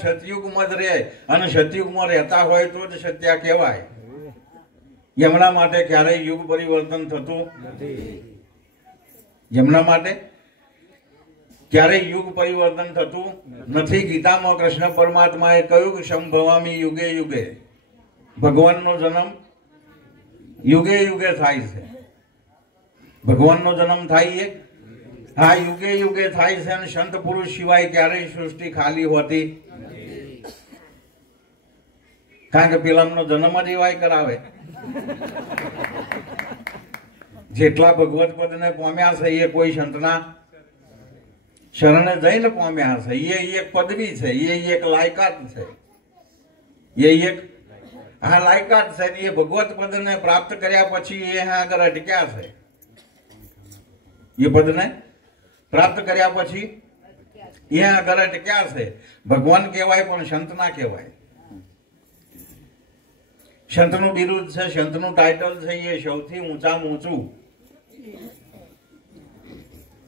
સતયુગમાં જ રહે અને સતયુગમાં રહેતા હોય તો જ સત્યા કહેવાય. એમના માટે ક્યારેય યુગ પરિવર્તન થતું એમના માટે ક્યારેય યુગ પરિવર્તન થતું નથી. ગીતામાં કૃષ્ણ પરમાત્માએ કહ્યું કે સંભવામી યુગે યુગે, ભગવાનનો જન્મ યુગે યુગે થાય છે. ભગવાનનો જન્મ થાય છે, હા, યુગે યુગે થાય છે. અને સંત પુરુષ સિવાય ક્યારેય સૃષ્ટિ ખાલી હોતી, કારણ કે પેલાનો જન્મ જ એવાય કરાવે. જેટલા ભગવત પદને પામ્યા છે એ કોઈ સંતના શરણે જઈને પામ્યા છે. એ એક પદવી છે, એ એક લાયકાત છે, એ એક આ લાયકાત છે. એ ભગવત પદને પ્રાપ્ત કર્યા પછી એ આગળ અટક્યા છે. એ પદને પ્રાપ્ત કર્યા પછી એ આગળ અટક્યા છે. ભગવાન કહેવાય પણ સંત ના કહેવાય. સંતનું બિરુદ છે, સંતનું ટાઇટલ છે, એ સૌથી ઊંચામાં ઊંચું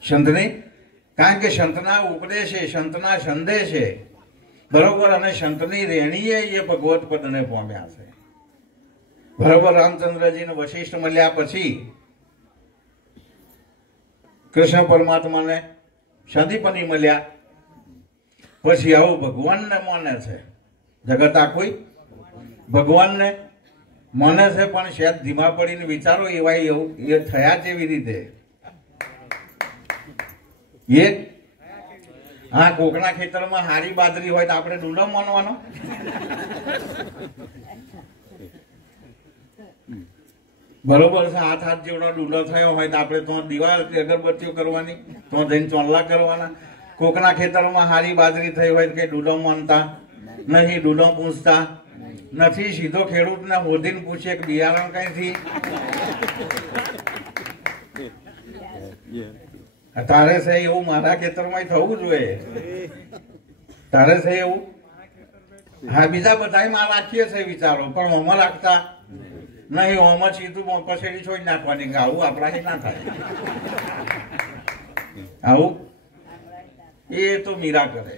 સંતની, કારણ કે સંતના ઉપદેશે, સંતના સંદેશે, બરોબર, અને સંતની રેણીએ એ ભગવત પદને પામ્યા છે. બરોબર. રામચંદ્રજીને વશિષ્ઠ મળ્યા પછી કૃષ્ણ પરમાત્માને સંદીપની મળ્યા પછી આવું ભગવાનને માને છે. જગત આખું ભગવાનને માને છે, પણ શાયદ ધીમા પડીને વિચારો એવા એવું એ થયા જેવી રીતે. એ હા, કોકના ખેતરમાં હારી બાજરી હોય તો આપણે ડૂલો માનવાનો? બરોબર છે. હાથ હાથ જેવડો ડૂલો થયો હોય તો આપણે તો દિવાલ અગરબત્તીઓ કરવાની, તો જઈને ચોલ્લા કરવાના. કોકના ખેતરમાં હારી બાજરી થઈ હોય તો કઈ ડૂલો માનતા નહીં, ડૂલો પૂછતા નથી. સીધો ખેડૂતને હોદીને પૂછે કે બિયારણ કઈથી. તારે છે એવું મારા ખેતરમાં થવું જોઈએ. તારે છે એવું, હા, બીજા બધા માં રાખીએ છે વિચારો, પણ ઓમાં રાખતા નહીં. ઓમાં સીધું પછેડી છોડી નાખવાની કે આવું આપણાથી ના થાય. આવું એ તો મીરા કરે,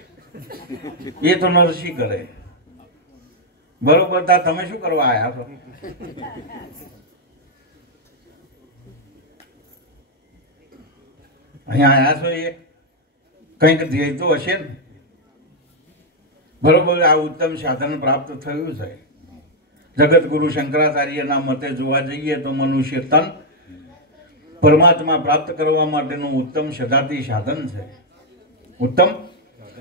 એ તો નરસિંહ કરે. બરોબર. તમે શું કરવા આયા છો? અહીંયા આયા છો એ કંઈક ધ્યેય તો હશે ને? બરોબર. આ ઉત્તમ સાધન પ્રાપ્ત થયું છે. જગત ગુરુ શંકરાચાર્યના મતે જોવા જઈએ તો મનુષ્ય તન પરમાત્મા પ્રાપ્ત કરવા માટેનું ઉત્તમ સદાતી સાધન છે. ઉત્તમ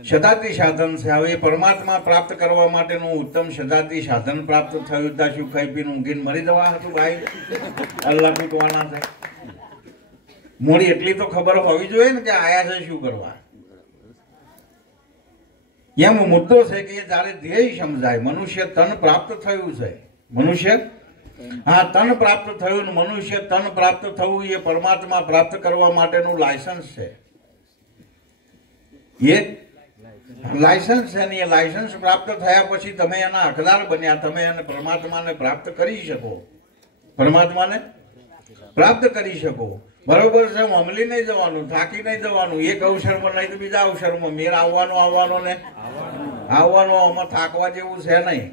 સદાતી સાધન છે. હવે પરમાત્મા પ્રાપ્ત કરવા માટેનું ઉત્તમ સદાતી સાધન પ્રાપ્ત થયું ત્યાં શું ખાઈ પીને ઊંઘીને મરી જવા હતું ભાઈ? અલ્લાહ તૂટવાના છે. મોડી એટલી તો ખબર હોવી જોઈએ ને કે આયા છે શું કરવા. એમ મુદ્દો છે કે જયારે ધ્યેય સમજાય, મનુષ્ય તન પ્રાપ્ત થયું છે, મનુષ્ય હા તન પ્રાપ્ત થયું, મનુષ્ય તન પ્રાપ્ત થવું એ પરમાત્મા પ્રાપ્ત કરવા માટેનું લાયસન્સ છે. એ લાયસન્સ છે ને એ લાયસન્સ પ્રાપ્ત થયા પછી તમે એના હકદાર બન્યા, તમે એને પરમાત્માને પ્રાપ્ત કરી શકો, પરમાત્માને પ્રાપ્ત કરી શકો. બરોબર છે. અમલી નહીં જવાનું, થાકી નહીં જવાનું. એક અવસરમાં નહીં તો બીજા અવસરમાં મેર આવવાનો ને આવવાનો. આમાં થાકવા જેવું છે નહીં,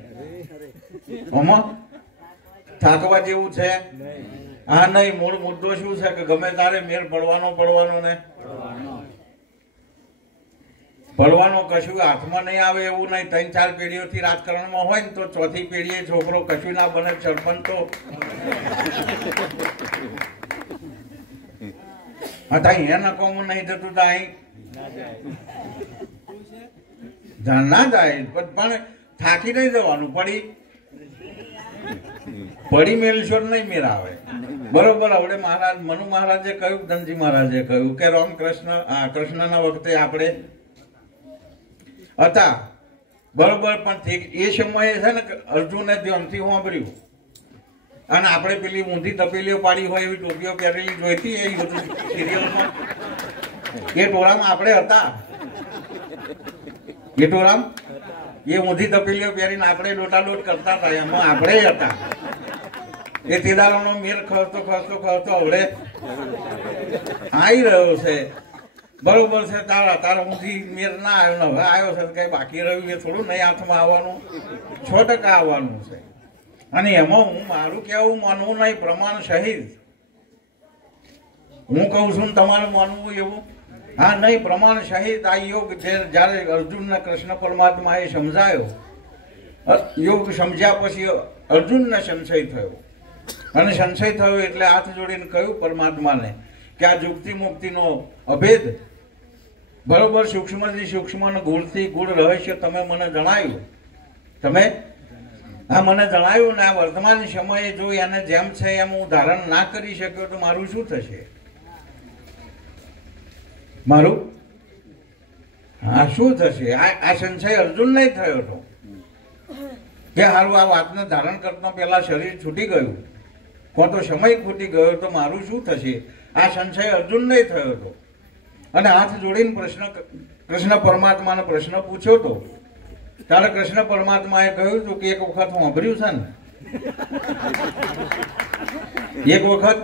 આમાં થાકવા જેવું છે હા નહીં. મૂળ મુદ્દો શું છે કે ગમે તારે મેર પડવાનો ને પડવાનો, કશું હાથમાં નહીં આવે એવું નહીં. 3-4 પેઢીઓથી રાજકારણમાં હોય ને તો ચોથી પેઢીએ છોકરો કશું ના બને, સરપંચ તો હતા એના કોમ નહીં થતું. ના જાય પણ થાકી નહીં જવાનું. પડી મેલશો નહીં મેર આવે. બરોબર. હવે મહારાજ મનુ મહારાજે કહ્યું, ધનજી મહારાજે કહ્યું કે કૃષ્ણના વખતે આપણે હતા બરોબર, પણ એ સમયે છે ને અર્જુને ધ્યાનથી સાંભળ્યું અને આપણે પેલી ઊંધી તપેલીઓ પાડી હોય એવી ટોપીઓ પહેરેલી જોઈતી એ બધું સિરિયલમાં. એ ટોળામાં આપણે હતા. એ ટોળામાં એ ઊંધી તપેલીઓ પહેરીને આપણે લોટાલોટ કરતા હતા, એમાં આપણે હતા. એ તેદારોનો મેર ખર્ચતો હવે આવી રહ્યો છે. બરોબર છે. તારા ઊંધી મેર ના આવ્યો ને હવે આવ્યો છે, કઈ બાકી રહ્યું એ થોડું નહીં હાથમાં આવવાનું, 6% આવવાનું છે. અને એમાં હું મારું કેવું માનવું નહીં, પ્રમાણ સહિત હું કહું છું ને તમારે માનવું એવું હા નહીં. પ્રમાણ સહિત આ યોગ જયારે અર્જુનને કૃષ્ણ પરમાત્મા એ સમજાયો યોગ સમજ્યા પછી અર્જુનને સંશય થયો, અને સંશય થયો એટલે હાથ જોડીને કહ્યું પરમાત્માને કે આ યુક્તિ મુક્તિનો અભેદ બરોબર સૂક્ષ્મથી સૂક્ષ્મ અને ગૂઢથી ગૂઢ રહસ્ય તમે મને જણાવ્યું, તમે આ મને જણાવ્યું ને આ વર્તમાન સમયે જો એને જેમ છે એમ હું ધારણ ના કરી શક્યો તો મારું શું થશે? મારું હા શું થશે? આ સંશય અર્જુનને થયો હતો કે હારું આ વાતને ધારણ કરતા પહેલા શરીર છૂટી ગયું, કોણ તો સમય ખૂટી ગયો તો મારું શું થશે? આ સંશય અર્જુનને થયો હતો. અને હાથ જોડીને કૃષ્ણ પરમાત્માને પ્રશ્ન પૂછ્યો હતો. ત્યારે કૃષ્ણ પરમાત્માએ કહ્યું હતું કે એક વખત હું સાંભળ્યું છે ને, એક વખત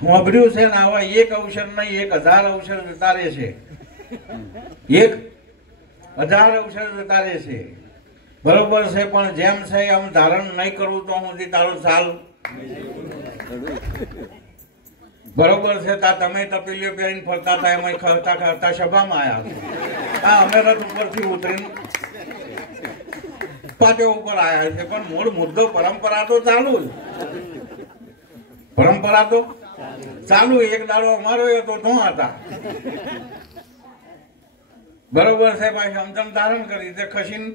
સાંભળ્યું છે ને આવા એક અવસર નહીં 1000 અવસર જતા રહે છે, 1000 અવસર જતા રહે છે. બરોબર છે, પણ જેમ છે એમ ધારણ નહીં કરવું તો સુધી તારું ચાલ બરોબર છે. તા તમે તપેલીઓ પહેરીને ફરતા હતા એમાં ખરતા ખરતા સભામાં આવ્યા, આ અમે રથ ઉપરથી ઉતરીને પાટે ઉપર આવ્યા છે. પણ મૂળ મુદ્દો પરંપરા તો ચાલુ જ, પરંપરા તો ચાલુ. એક દાડો અમારો હતો તો હતા બરોબર છે. પાછી સમજણ ધારણ કરી તે ખસીને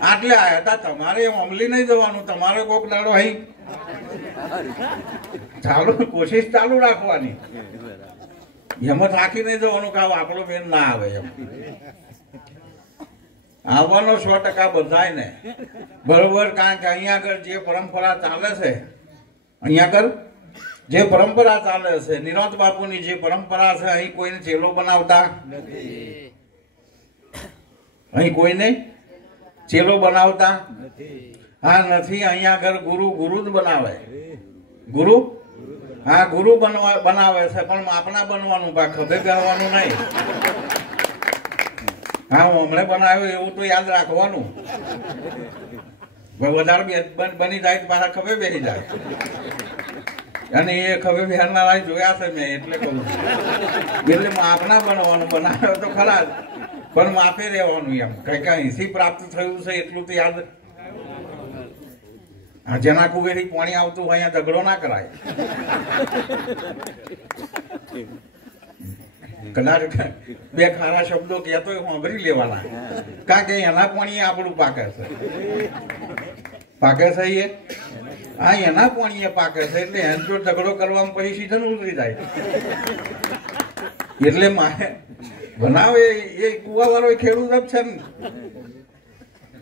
આટલે આવ્યા હતા. તમારે અમલી નહીં જવાનું, તમારે કોક દાડો અહીં ચાલુ કોશિશ ચાલુ રાખવાની, એમાં થાકી નહીં જવાનું કે આપણો બેન ના આવે એમ. આવવાનો 100% બધાય ને બરોબર. કારણ કે અહીંયા આગળ જે પરંપરા ચાલે છે, અહીંયા આગળ જે પરંપરા ચાલે છે, નિરોધ બાપુની જે પરંપરા છે, અહીં કોઈને ચેલો બનાવતા નથી, અહીં કોઈને ચેલો બનાવતા હા નથી. અહીંયા આગળ ગુરુ જ બનાવે, ગુરુ હા ગુરુ બનાવે છે, પણ આપણા બનવાનું, પા ખભે બેહવાનું નહીં. હા હું હમણાં બનાવ્યો એવું તો યાદ રાખવાનું, વધારે બની જાય તો પાછા ખભે બેસી જાય. અને એ ખભે બેહનારા જોયા છે મેં, એટલે કહું એટલે આપણા બનવાનું. બનાવ્યો તો ખરા જ, પણ માપે રહેવાનું એમ. કઈ અહીંથી પ્રાપ્ત થયું છે એટલું તો યાદ. જેના કુવેરી પાણી આવતું હોય અહીંયા ઝઘડો ના કરાય. કદાચ 2 ખારા શબ્દો કહેતો સાંભળી લેવાના, કારણ કે એના પાણી આપણું પાકે છે, પાકે છે એ હા એના પાણી પાકે છે. એટલે એને જો ઝઘડો કરવામાં પછી સીઝન ઉતરી જાય. એટલે મારે બનાવે એ કુવા વાળો ખેડૂત જ છે ને,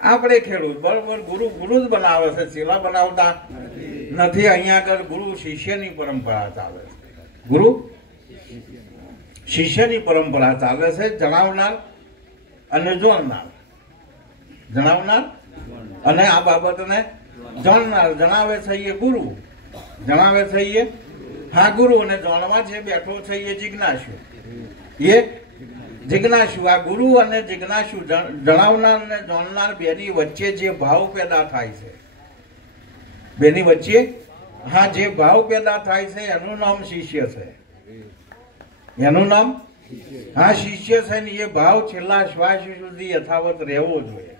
આપણે ખેડૂત બરોબર. ગુરુ જ બનાવે છે, ચેલા બનાવતા નથી. અહીંયા આગળ ગુરુ શિષ્યની પરંપરા ચાલે છે, ગુરુ શિષ્યની પરંપરા ચાલે છે. જણાવનાર અને જોડનાર, જણાવનાર અને આ બાબતને જાણનાર. જણાવે છે એ ગુરુ, જણાવે છે એ હા ગુરુ, અને જાણવા જે બેઠો છે એ જિજ્ઞાસુ, એ જિજ્ઞાસુ. આ ગુરુ અને જિજ્ઞાસુ, જણાવનાર અને જાણનાર બેની વચ્ચે જે ભાવ પેદા થાય છે, બેની વચ્ચે હા જે ભાવ પેદા થાય છે એનું નામ શિષ્ય છે, એનું નામ હા શિષ્ય છે. ને એ ભાવ છેલ્લા શ્વાસ સુધી યથાવત રહેવો જોઈએ.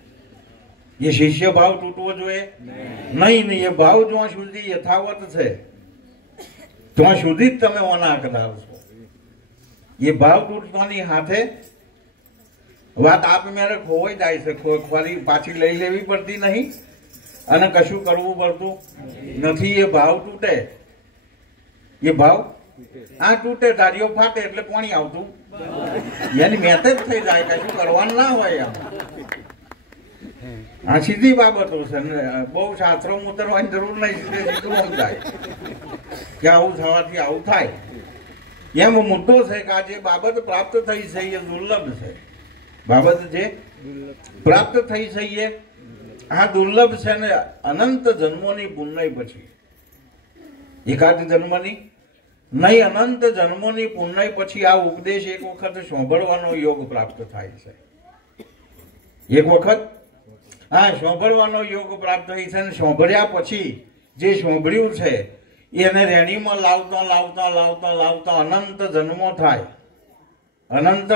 એ શિષ્ય ભાવ તૂટવો જોઈએ નહીં. એ ભાવ જ્યાં સુધી યથાવત છે ત્યાં સુધી જ તમે ઓના હકદાર છો. એ ભાવ તૂટવાની સાથે વાત આપમેળે ખોવાઈ જાય છે, ખોરી પાછી લઈ લેવી પડતી નહીં અને કશું કરવું પડતું નથી. એ ભાવ તૂટે, એ ભાવ આ તૂટે, ધારીઓ ફાટે એટલે પાણી આવતું એની મેતે જ થઈ જાય, કશું કરવાનું ના હોય. આમ આ સીધી બાબતો છે, બહુ શાસ્ત્રો ઉતરવાની જરૂર નહીં, સીધું સમજાય કે આવું થવાથી આવું થાય. એમ મુદ્દો છે કે આ જે બાબત પ્રાપ્ત થઈ છે એ દુર્લભ છે. બાબત જે પ્રાપ્ત થઈ છે એ આ દુર્લભ છે ને અનંત જન્મોની પુણ્ય પછી, એકાદ જન્મની નહીં અનંત જન્મોની પુણ્ય પછી આ ઉપદેશ એક વખત સાંભળવાનો યોગ પ્રાપ્ત થાય છે. એક વખત હા સાંભળવાનો યોગ પ્રાપ્ત થઈ છે. સાંભળ્યા પછી જે સાંભળ્યું છે એને રેણીમાં લાવતા લાવતા લાવતા લાવતા અનંત જન્મો થાય, અનંત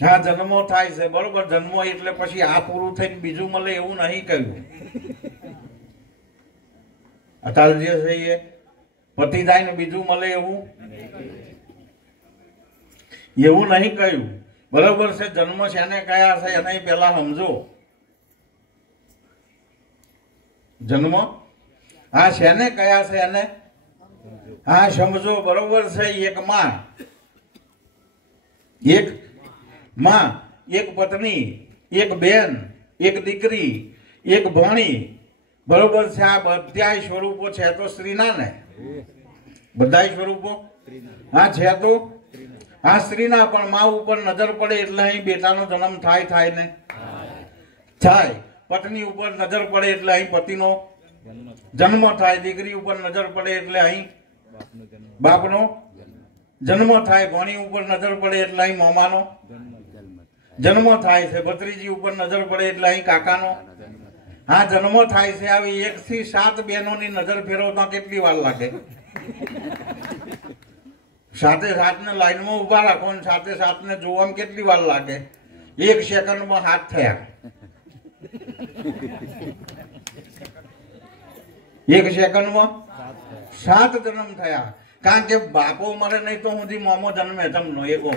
હા જન્મો થાય છે બરોબર, જન્મો એટલે પછી આ પૂરું થઈને બીજું મળે એવું નહીં કહ્યું. અત્યારે જે છે એ પતિ જાય ને બીજું મળે એવું નહીં કહ્યું. બરોબર છે. જન્મ શેને કયા છે એને પેલા સમજો. જન્મ હા શેને કયા છે એને હા સમજો. બરોબર છે. એક માં, એક પત્ની, એક બેન, એક દીકરી, એક ભણી. બરોબર છે. આ બધા સ્વરૂપો છે તો સ્ત્રીના ને, બધા સ્વરૂપો હા છે તો હા સ્ત્રીના. પણ માં ઉપર નજર પડે એટલે અહીં બેટાનો જન્મ થાય ને થાય. પત્ની ઉપર નજર પડે એટલે અહીં પતિનો જન્મ થાય. દીકરી ઉપર નજર પડે એટલે અહીં બાપનો જન્મ થાય. ભણી ઉપર નજર પડે એટલે અહીં મોમાનો જન્મ થાય છે. ભત્રીજી ઉપર નજર પડે એટલે અહીં કાકાનો હા જન્મ થાય છે. આવી 1 થી 7 બહેનોની નજર ફેરવતા કેટલી વાર લાગે? 7 ને લાઈનમાં ઉભા રાખો ને 7 ને જોવામાં કેટલી વાર લાગે? 1 સેકન્ડમાં 7 થયા. 1 સેકન્ડમાં 7 જન્મ થયા. કારણ કે બાપો મરે નહીં તો સુધી મોમો જન્મે જમનો એકો.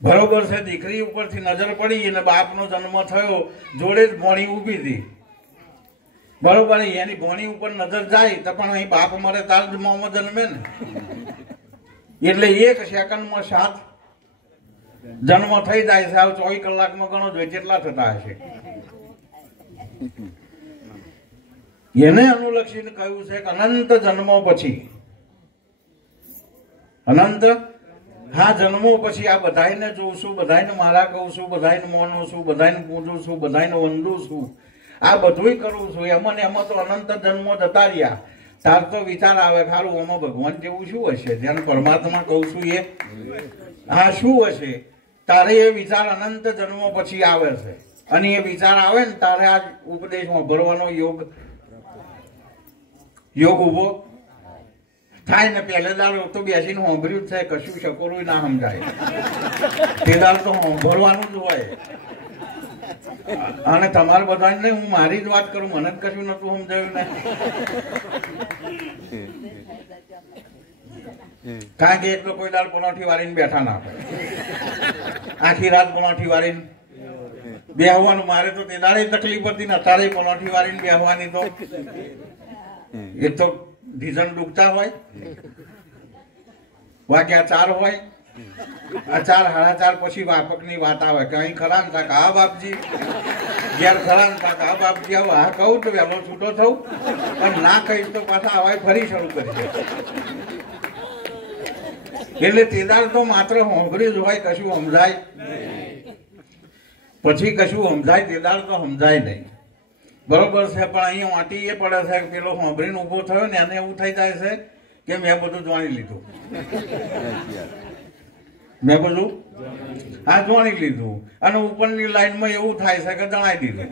બરોબર છે. દીકરી ઉપરથી નજર પડી અને બાપનો જન્મ થયો, જોડે જ ભોણી ઊભી હતી. બરોબર. એની ભોણી ઉપર નજર જાય તો પણ અહીં બાપ મરે તાર જ મોમો જન્મે ને. એટલે 1 સેકન્ડમાં 7 જન્મ થઈ જાય છે. 24 કલાકમાં ગણો જોઈએ કેટલા થતા હશે. એને અનુલક્ષીને કહ્યું છે કે અનંત જન્મો પછી, અનંત હા જન્મો પછી આ બધાને જોઉં છું, બધાને મારા કહું છું, બધાને મોનું છું, બધાને પૂજું છું, બધાને વંદું છું, આ બધું કરું છું. એમાં તો અનંત જન્મો જતા રહ્યા. તાર તો વિચાર આવે ખારું આમાં ભગવાન જેવું શું હશે? જેને પરમાત્મા કહું છું એ હા શું હશે? તારે એ વિચાર અનંત જન્મો પછી આવે છે. અને એ વિચાર આવે ને તારે આ ઉપદેશમાં ભરવાનો યોગ ઉભો થાય ને. પહેલેદાર તો બેસીને સાંભળ્યું જ છે, કશું શકરું ના સમજાય. તેદાર તો સાંભળવાનું જ હોય. અને તમારે બધાને નહીં, હું મારી જ વાત કરું, મને જ કશું નતું સમજાયું ને. કારણ કે એક તો કોઈ દાળ પલોઠી વાળીને બેઠા ના પડે, આખી રાત પલોઠી વાળીને બેહવાનું. મારે તો તે દાડે તકલીફ હતી ને, અત્યારે પલોઠી વાળીને બેહવાની. તો એ તો ડીઝલ ડૂબતા હોય. વાગ્યા 4 હોય, આ 4 સાડા 4 પછી વાપકની વાત આવે કે અહીં ખરા ને થાક હા બાપજી, ઘેર ખરા ને થાક હા બાપજી. આવું હા કહું તો વહેલો છૂટો થવું, પણ ના કહીશ તો પાછા હવાય ફરી શરૂ કરી દે. એટલે તેદાર તો માત્ર હોંભરી જ હોય, કશું સમજાય પછી કશું સમજાય. તેદાર તો સમજાય નહીં. બરોબર છે. પણ અહીંયા વાંટી એ પડે છે કે પેલો હોંભરીને ઉભો થયો ને એને એવું થઈ જાય છે કે મેં બધું જાણી લીધું. મેં બધું હા જાણી લીધું. અને ઉપરની લાઈનમાં એવું થાય છે કે જણાવી દીધું,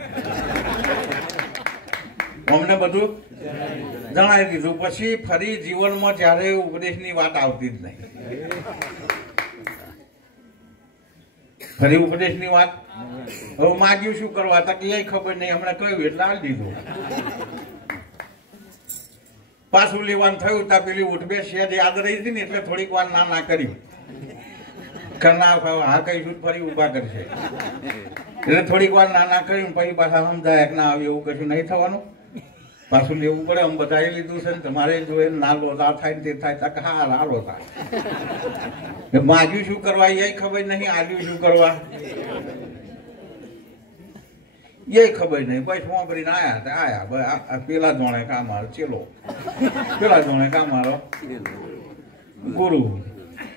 અમને બધું જણાવી દીધું. પછી ફરી જીવનમાં જ્યારે ઉપદેશની વાત આવતી જ નહીં. ફરી ઉપદેશની વાત હવે માગ્યું શું કરવા તક એ ખબર નહીં. હમણાં કહ્યું એટલે હાલ દીધું. પાછું લેવાનું થયું ત્યાં પેલી ઉઠબે શેદ યાદ રહી હતી ને એટલે થોડીક વાર ના કરી. હા કહીશું ફરી ઉભા કરશે એટલે થોડીક વાર ના કર્યું. પછી પાછા સમજાય કે ના આવે એવું કશું નહીં થવાનું, પાછું લેવું પડે. આમ બધાએ લીધું છે ને તમારે જોઈએ ના લોતા થાય ને તે થાય તક હા ના લોતા. માગ્યું શું કરવા એ ખબર નહીં, આવ્યું શું કરવા એ ખબર નહીં. બસ વાપરીને આયા પેલા જોણે કામ મારો ચેલો, પેલા જોણે કામ મારો ગુરુ.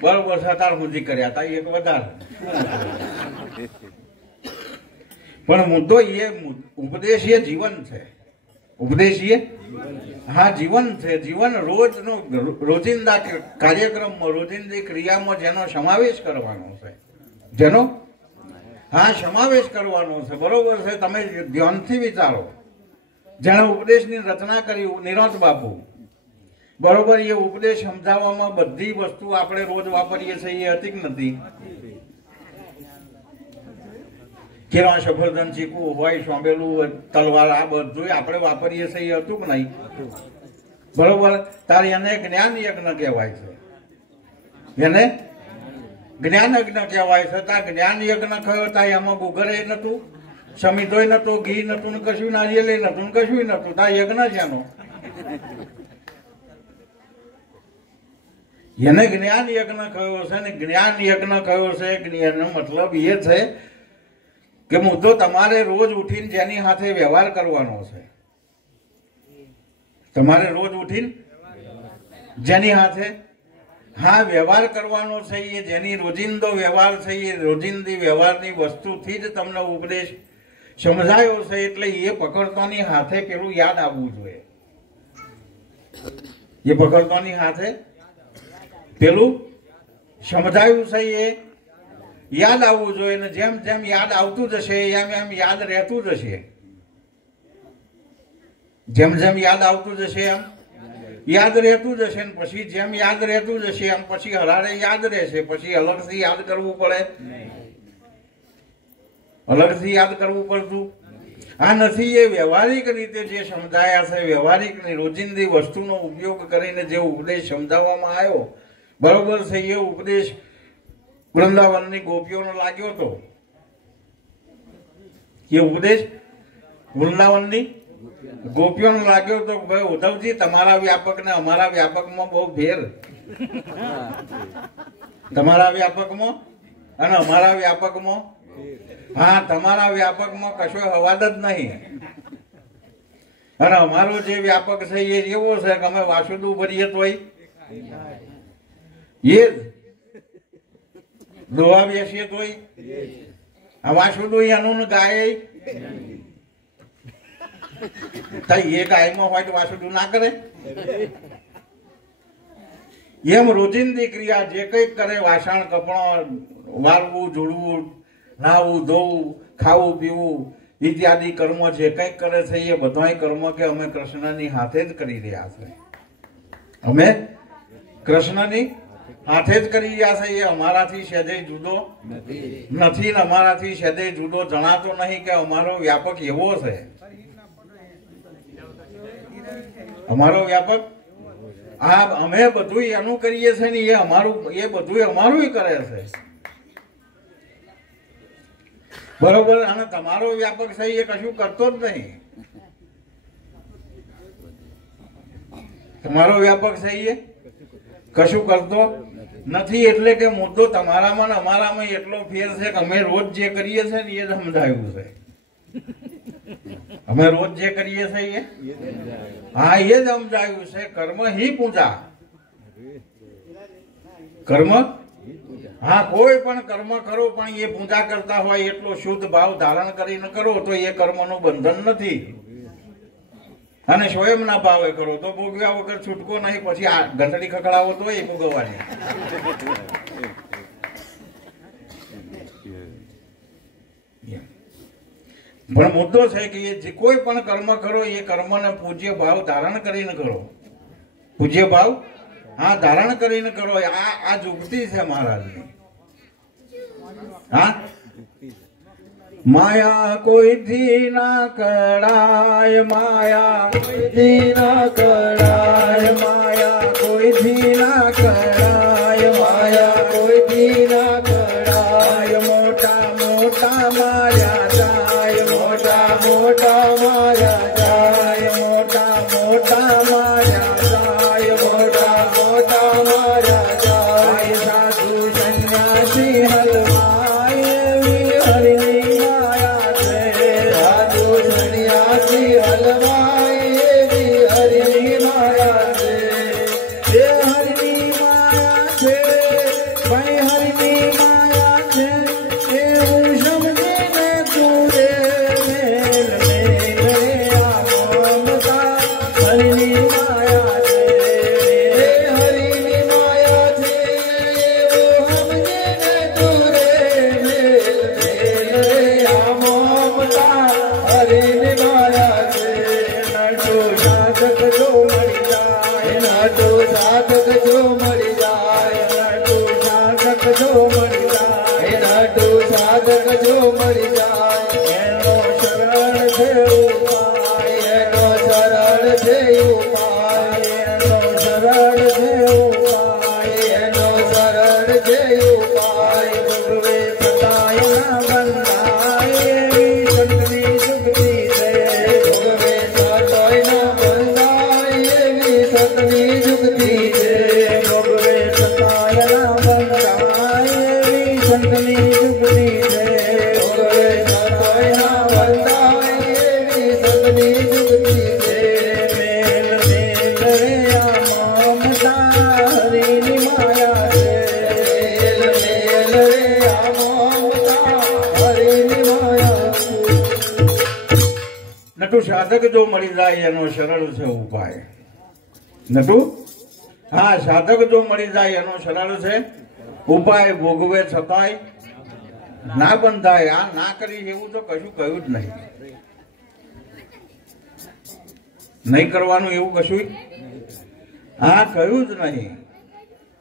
બરોબર છે. તાર સુધી કર્યા હતા એક વધારે. પણ મુદ્દો એ ઉપદેશ એ જીવન છે. ઉપદેશ એ હા જીવન છે. જીવન રોજનો રોજિંદા કાર્યક્રમમાં, રોજિંદી ક્રિયામાં જેનો સમાવેશ કરવાનો છે, જેનો હા સમાવેશ કરવાનો છે. બરોબર છે. તમે ધ્યાનથી વિચારો. જેણે ઉપદેશની રચના કરી નિરોધ બાપુ, બરોબર. એ ઉપદેશ સમજાવવામાં બધી વસ્તુ આપણે રોજ વાપરીએ છીએ એ હતી કે નથી? કેવા સફરજન ચીકવું હોય, સોંબેલું, તલવાર, આ બધું આપણે વાપરીએ છીએ એ હતું કે નહીં? બરોબર. તારે એને જ્ઞાન યજ્ઞ કહેવાય છે, એને જ્ઞાન યજ્ઞ કહેવાય છે. તાર જ્ઞાન યજ્ઞ કયો તા એમાં ગુગરે નતું, સમિતોય નતો, ઘી નતું ને કશું, નારિયેલ નતું, કશું નતું. તાર યજ્ઞ છે એનો. એને જ્ઞાન યજ્ઞ કયો છે ને જ્ઞાન યજ્ઞ કયો છે એનો મતલબ એ છે કે મુદ્દો તમારે રોજ ઉઠીને જેની સાથે વ્યવહાર કરવાનો છે. તમારે રોજ ઉઠીને જેની સાથે વ્યવહાર કરવાનો છે, એ જેની રોજિંદો વ્યવહાર છે, એ રોજિંદી વ્યવહારની વસ્તુથી જ તમને ઉપદેશ સમજાયો છે. એટલે એ પકડતોની હાથે પેલું યાદ આવવું જોઈએ. એ પકડતોની હાથે પેલું સમજાયું છે એ યાદ આવવું જોઈએ. ને જેમ જેમ યાદ આવતું જશે એમ એમ યાદ રહેતું જશે. જેમ જેમ યાદ આવતું જશે એમ યાદ રહેતું જશે. ને પછી જેમ યાદ રહેતું જશે એમ પછી હરારે યાદ રહેશે. પછી અલગથી યાદ કરવું પડે, અલગથી યાદ કરવું પડતું આ નથી. એ વ્યવહારિક રીતે જે સમજાયા છે, વ્યવહારિક રોજિંદી વસ્તુનો ઉપયોગ કરીને જે ઉપદેશ સમજાવવામાં આવ્યો, બરોબર છે, એ ઉપદેશ વૃંદાવનની ગોપીઓનો લાગ્યો હતો. એ ઉપદેશ વૃંદાવનની ગોપીઓનો લાગ્યો હતો. ભાઈ ઉદ્ધવજી, તમારા વ્યાપક ને અમારા વ્યાપકમાં બહુ ફેર, તમારા વ્યાપકમાં અને અમારા વ્યાપકમાં. હા, તમારા વ્યાપકમાં કશો અવાજ જ નહીં. અને અમારો જે વ્યાપક છે એ એવો છે કે અમે વાસુદું ભરીએ તોય એ દોવા બેસીએ તોય આ વાસુદું એનું ગાય એ ગાયમાં હોય તો વાસુદું ના કરે. એમ રોજિંદી ક્રિયા જે કઈક કરે, વાસણ કપડો વાળવું, જોડવું, નાહવું, ધોવું, ખાવું, પીવું ઇત્યાદિ કર્મ જે કંઈક કરે છે એ બધા કર્મ કે અમે કૃષ્ણની હાથે જ કરી રહ્યા છે. અમે કૃષ્ણની હાથે જ કરી રહ્યા છે. એ અમારાથી સહેજે જુદો નથી ને અમારાથી સહેજે જુદો જણાતો નહીં કે અમારો વ્યાપક એવો છે. અમારો વ્યાપક અમે બધું એનું કરીએ છીએ ને એ બધું અમારું કરે છે. બરોબર. અને તમારો વ્યાપક છે એ કશું કરતો જ નહીં. તમારો વ્યાપક છે એ કશું કરતો નથી. એટલે કે મુદ્દો તમારામાં ને અમારામાં એટલો ફેર છે કે અમે રોજ જે કરીએ છીએ ને એ જ સમજાયું છે. અમે રોજ જે કરીએ છીએ હા એ જ સમજાયું છે. કર્મ હી પૂજા. કર્મ હા, કોઈ પણ કર્મ કરો પણ એ પૂજા કરતા હોય એટલો શુદ્ધ ભાવ ધારણ કરીને કરો તો એ કર્મનું બંધન નથી. અને સ્વયંના ભાવે કરો તો ભોગવ્યા વગર છૂટકો નહીં. પછી આ ઘંટડી ખકડાવો તો એ ભોગવવાની. પણ મુદ્દો છે કે જે કોઈ પણ કર્મ કરો એ કર્મને પૂજ્ય ભાવ ધારણ કરીને કરો. પૂજ્ય ભાવ હા ધારણ કરીને કરો. આ જુગતી છે મહારાજની. હા, માયા કોઈથી ના કળાય, માયા કોઈથી ના કળાય, માયા કોઈથી ના કળાય, માયા કોઈથી ના કળાય. મોટા મોટા માર્યા જાય, મોટા મોટા માર્યા જાય, મોટા મોટા માર્યા જાય, મોટા મોટા માર્યા જાય. સાધુ સંન્યાસી હલવાય એવી હરિની માયા છે. સાધુ સંન્યાસી હલવાય એવી હરિની માયા છે. એ હરિની માયા છે ભાઈ, હરિની માયા છે. એવું સમજીને તું રે મેલ મેલ આ મમતા હરિની માયા છે. એ હરિની માયા છે. એવું સમજીને તું રે મેલ મેલ આ મમતા હરિની માયા છે. નટુ સાધક જો મળી જાય એનો સરળ છે ઉપાય. નટુ હા સાધક જો મળી જાય એનો સરળ છે ઉપાય. ભોગવે છતાંય ના બંધાય. આ ના કરી એવું તો કશું કહ્યું જ નહીં. નહીં કરવાનું એવું કશું હા કહ્યું જ નહીં.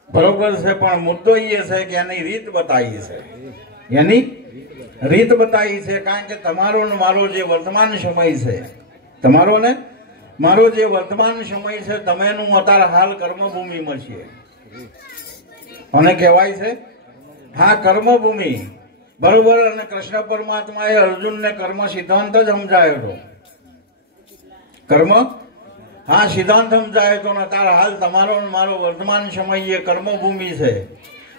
બરોબર છે. પણ મુદ્દો એ છે કે એની રીત બતાવી છે. એની રીત બતાવી છે. કારણ કે તમારો ને મારો જે વર્તમાન સમય છે, તમારો ને મારો જે વર્તમાન સમય છે, તમેનું અત્યારે હાલ કર્મભૂમિમાં છીએ. અને કહેવાય છે હા કર્મભૂમિ. બરોબર. અને કૃષ્ણ પરમાત્માએ અર્જુનને કર્મ સિદ્ધાંત જ સમજાયો હતો. કર્મ હા સિદ્ધાંત સમજાયો હતો. અત્યારે હાલ તમારો ને મારો વર્તમાન સમય એ કર્મભૂમિ છે.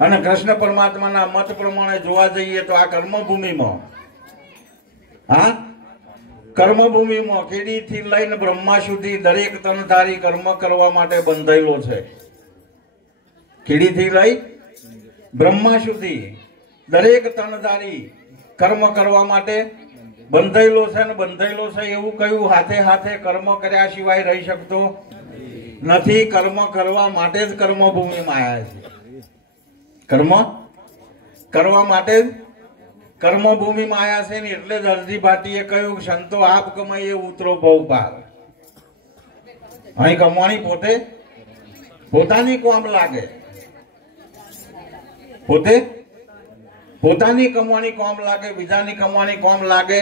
અને કૃષ્ણ પરમાત્માના મત પ્રમાણે જોવા જઈએ તો આ કર્મભૂમિમાં હા કર્મભૂમિમાં કીડીથી લઈને બ્રહ્મા સુધી દરેક તનધારી કર્મ કરવા માટે બંધાયેલો છે. કીડીથી લઈ બ્રહ્મા સુધી દરેક તનધારી કર્મ કરવા માટે બંધાયેલો છે. ને બંધાયેલો છે એવું કયું હાથે હાથે કર્મ કર્યા સિવાય રહી શકતો નથી. કર્મ કરવા માટે જ કર્મભૂમિમાં આવ્યા છે. કર્મ કરવા માટે જ કર્મભૂમિમાં આવ્યા છે. ને એટલે જ અરજી ભાટીએ કહ્યું સંતો આપ કમાઈએ ઉતરો ભવ પાર. અહીં કમાણી પોતે પોતાની કોમ લાગે. પોતે પોતાની કમાણી કોમ લાગે. બીજાની કમાણી કોમ લાગે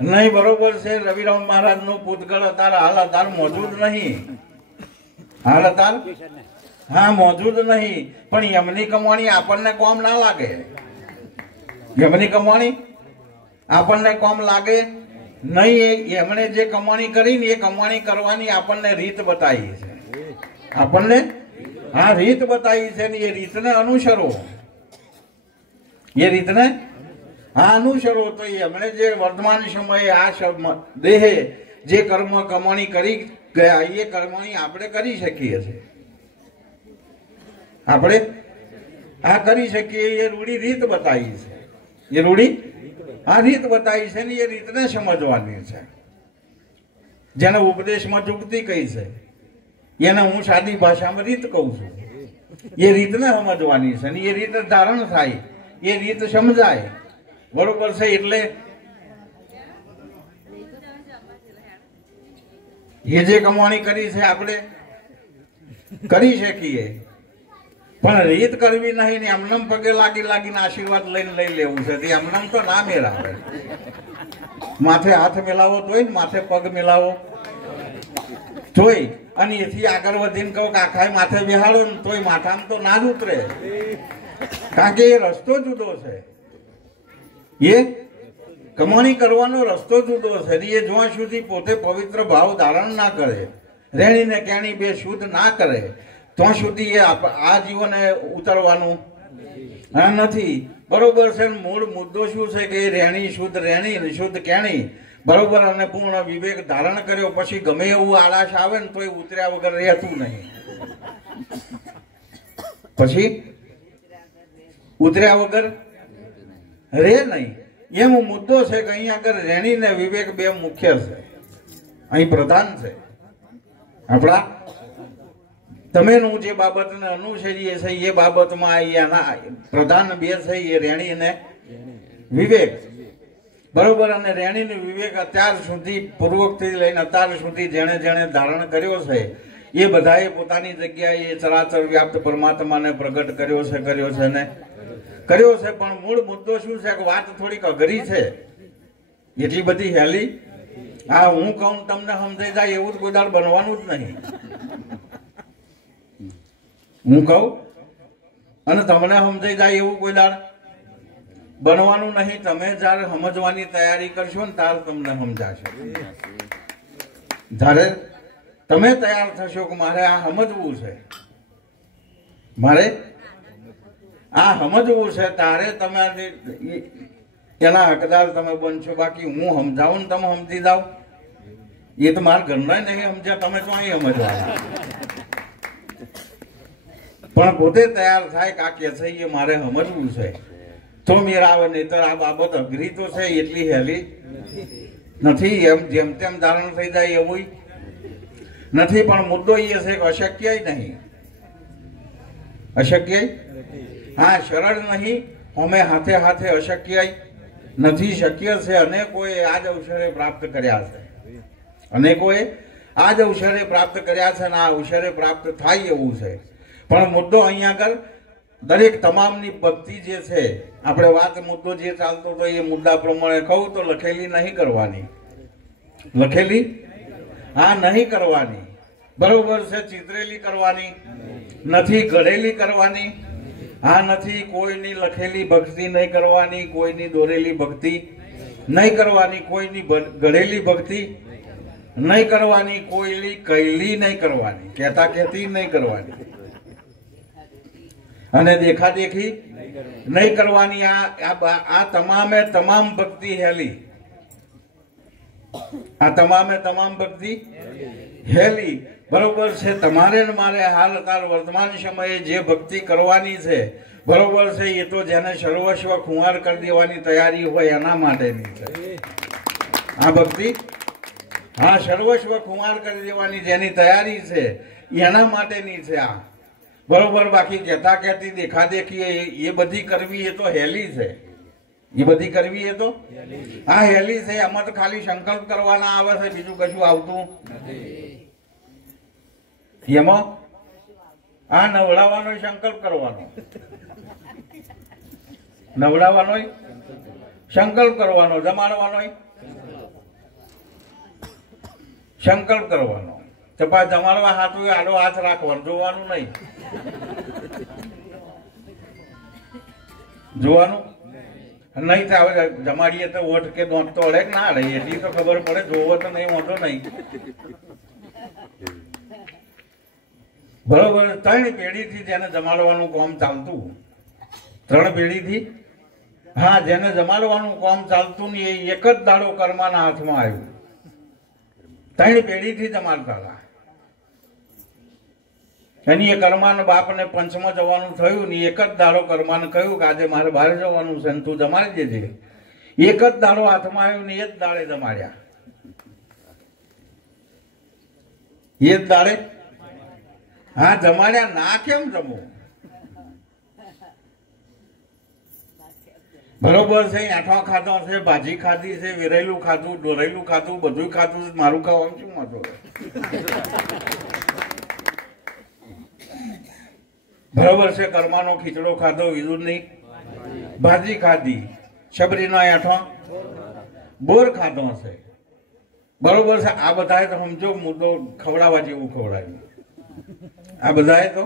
નહીં. બરોબર છે. રવિરામ મહારાજ નું પૂતગળ અત્યારે હાલ અત્યારે મોજૂદ નહીં. હાલ અત્યારે હા મોજૂદ નહીં. પણ એમની કમાણી આપણને કોમ ના લાગે. એમની કમાણી આપણને કોમ લાગે નહીં. એમણે જે કમાણી કરી ને એ કમાણી કરવાની આપણને રીત બતાવી છે. આપણને હા રીત બતાવી છે. ને એ રીતને અનુસરો. એ રીતને હા અનુસરો તો એમણે જે વર્તમાન સમયે આ દેહે જે કર્મ કમાણી કરી ગયા એ કર્મણી આપણે કરી શકીએ છીએ. આપણે આ કરી શકીએ. એ રૂઢી રીત બતાવી છે. એ રૂઢી આ રીત બતાવી છે. ને એ રીતને સમજવાની છે. જેને ઉપદેશમાં ચૂકતી કહી છે એને હું સાદી ભાષામાં રીત કહું છું. એ રીતને સમજવાની છે. ને એ રીત ધારણ થાય. એ રીત સમજાય. બરોબર છે. એટલે એ જે કમાણી કરી છે આપણે કરી શકીએ. પણ રીત કરવી નહીં ને એમનેમ પગે લાગીને આશીર્વાદ લઈને લઈ લેવું છે. એમનેમ તો ના મેળાવે. માથે હાથ મેલાવો તોય ને માથે પગ મેલાવો તોય. અને એથી આગળ વધીને કહું કે આખા માથે બેહાડો ને તોય માથામાં તો ના જ ઉતરે. કારણ કે એ રસ્તો જુદો છે. એ કમાણી કરવાનો રસ્તો જુદો છે. એ જ્યાં સુધી પોતે પવિત્ર ભાવ ધારણ ના કરે, રેણી ને કેણી બે શુદ્ધ ના કરે, ત્યાં સુધી એ આ જીવને ઉતરવાનું નથી. બરોબર છે. મૂળ મુદ્દો શું છે કે રેણી શુદ્ધ રેણી શુદ્ધ કેણી બરોબર અને પૂર્ણ વિવેક ધારણ કર્યો પછી ગમે એવું આળસ આવે ને તોય ઉતર્યા વગર રહેતું નહીં. પછી ઉતર્યા વગર રે નહીં. એમ મુદ્દો છે કે અહીંયા આગળ રેણી ને વિવેક બે મુખ્ય છે. અહીં પ્રધાન છે. આપણા તમેનું જે બાબતને અનુસરીએ છે એ બાબતમાં એના પ્રધાન બે છે એ રેણી અને વિવેક. બરોબર. અને રેણી ને વિવેક અત્યાર સુધી પૂર્વકથી લઈને અત્યાર સુધી જેણે જેણે ધારણ કર્યો છે એ બધાએ પોતાની જગ્યાએ ચરાચર વ્યાપ્ત પરમાત્માને પ્રગટ કર્યો છે ને કર્યો છે. પણ મૂળ મુદ્દો શું છે કે વાત થોડીક અઘરી છે. એટલી બધી હેલી હા હું કહું તમને સમજાઈ જાય એવું જ કોઈ દાડ બનવાનું જ નહીં. હું કહું અને તમને સમજાઈ જાય એવું કોઈ દાડ બનવાનું નહીં. તમે જયારે સમજવાની તૈયારી કરશો ને ત્યારે તમને સમજાશે. જ્યારે તમે તૈયાર થશો કે મારે આ સમજવું છે, મારે આ સમજવું છે, તારે તમે એના હકદાર તમે બનશો. બાકી હું સમજાવું ને તમે સમજી જાઓ એ તો મારા ઘરના નહીં સમજ્યા, તમે તો અહીં સમજવાના. પણ પોતે તૈયાર થાય કે આ કે છે એ મારે સમજવું છે તો મેર આવે. નહીતર આ બાબત અઘરી તો છે, એટલી હેલી નથી. એમ જેમ તેમ ધારણ થઈ જાય એવું નથી. પણ મુદ્દો એ છે કે અશક્ય નહીં. અશક્ય હા, સરળ નહીં. અમે હાથે હાથે અશક્ય નથી, શક્ય છે. અનેકોએ આ જ અવસરે પ્રાપ્ત કર્યા છે. અનેકોએ આ જ અવસરે પ્રાપ્ત કર્યા છે અને આ અવસરે પ્રાપ્ત થાય એવું છે. પણ મુદ્દો અહીંયા આગળ દરેક તમામની ભક્તિ જે છે, આપણે વાત મુદ્દો જે ચાલતો હતો એ મુદ્દા પ્રમાણે કહું તો લખેલી નહીં કરવાની. લખેલી હા નહીં કરવાની, બરોબર છે. ચિતરેલી કરવાની નથી, ઘડેલી કરવાની હા નથી. કોઈની લખેલી ભક્તિ નહીં કરવાની, કોઈની દોરેલી ભક્તિ નહીં કરવાની, કોઈની ઘડેલી ભક્તિ નહીં કરવાની, કોઈની કહેલી નહીં કરવાની, કહેતા કહેતી નહીં કરવાની અને દેખાદેખી નહીં કરવાની. આ તમામે તમામ ભક્તિ હેલી, આ તમામે તમામ ભક્તિ હેલી, બરોબર છે. તમારે ને મારે હાલ વર્તમાન સમયે જે ભક્તિ કરવાની છે, બરોબર છે, એ તો જેને સર્વસ્વ ખુમાર કરી દેવાની તૈયારી હોય એના માટેની છે આ ભક્તિ. હા, સર્વસ્વ ખુમાર કરી દેવાની જેની તૈયારી છે એના માટેની છે આ, બરોબર. બાકી કહેતા કહેતી દેખાદેખી એ બધી કરવી એ તો હેલી છે. એ બધી કરવી એ તો હા હેલી છે. એમાં તો ખાલી સંકલ્પ કરવાના આવે છે, બીજું કશું આવતું એમાં. આ નવડાવવાનો સંકલ્પ કરવાનો, નવડાવવાનો સંકલ્પ કરવાનો, જમાડવાનો સંકલ્પ કરવાનો. ચપા જમાડવા હાથું આડો હાથ રાખવાનો, જોવાનું નહીં, જોવાનું નહીં. થાય જમાડીએ તો ઓઠ કે દોંત તો અડે ના અડે એટલી તો ખબર પડે. જોવો તો નહીં, વાંધો નહીં, બરોબર. 3 પેઢીથી જેને જમાડવાનું કામ ચાલતું, 3 પેઢીથી હા જેને જમાડવાનું કામ ચાલતું ને એ એક જ દાડો કર્માના હાથમાં આવ્યું. 3 પેઢીથી જમાડતા હતા. એની એ કર્માના બાપને પંચમાં જવાનું થયું ને એક જ દાડો કર્માને કહ્યું કે આજે મારે બહાર જવાનું છે, તું જમાડી દેજે. એક જ દાડો હાથમાં આવ્યું ને એ જ દાડે જમાડ્યા. એ જ દાડે હા જમાડ્યા. ના કેમ જમવું, બરોબર છે. આઠવા ખાધો છે, ભાજી ખાધી છે, વેરેલું ખાધું, ડોરેલું ખાધું, બધું ખાધું. મારું ખાવાનું શું વાંધો? બરોબર છે. કર્માનો ખીચડો ખાધો, વિદુરની ભાજી ખાધી, શબરીનો આઠો બોર ખાધો છે, બરોબર છે. આ બધાએ તો સમજો મુદ્દો ખવડાવવા જેવું ખવડાવ્યું. આ બધાએ તો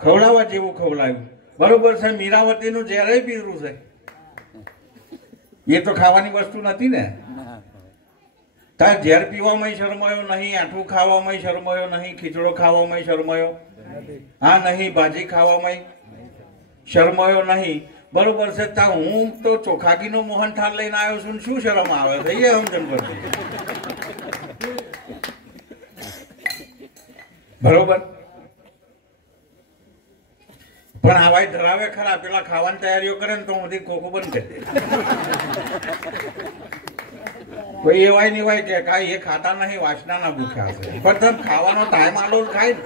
ખવડાવવા જેવું ખવડાવ્યું, બરોબર છે. મીરાવતીનું ઝેરે પીધું છે, એ તો ખાવાની વસ્તુ નથી ને. તાર ઝેર પીવામાં શરમાયો નહીં, આઠું ખાવામાં શરમાયો નહીં, ખીચડો ખાવામાં શરમાયો હા નહીં, ભાજી ખાવામાં શરમાયો નહીં, બરોબર છે. તા હું તો ચોખાગીનો મોહનથાળ લઈને આવ્યો છું, શું શરમ આવે છે એ સમજણ પડતી, બરોબર. પણ આવાય ધરાવે ખરા, પેલા ખાવાની તૈયારીઓ કરે ને તો હું ખોખું બંધ કરી દે. કોઈ એવાય નહીં હોય કે કાંઈ એ ખાતા નહીં, વાસનાના ભૂખ્યા છે. પણ તમે ખાવાનો ટાઈમ આલો ખાય.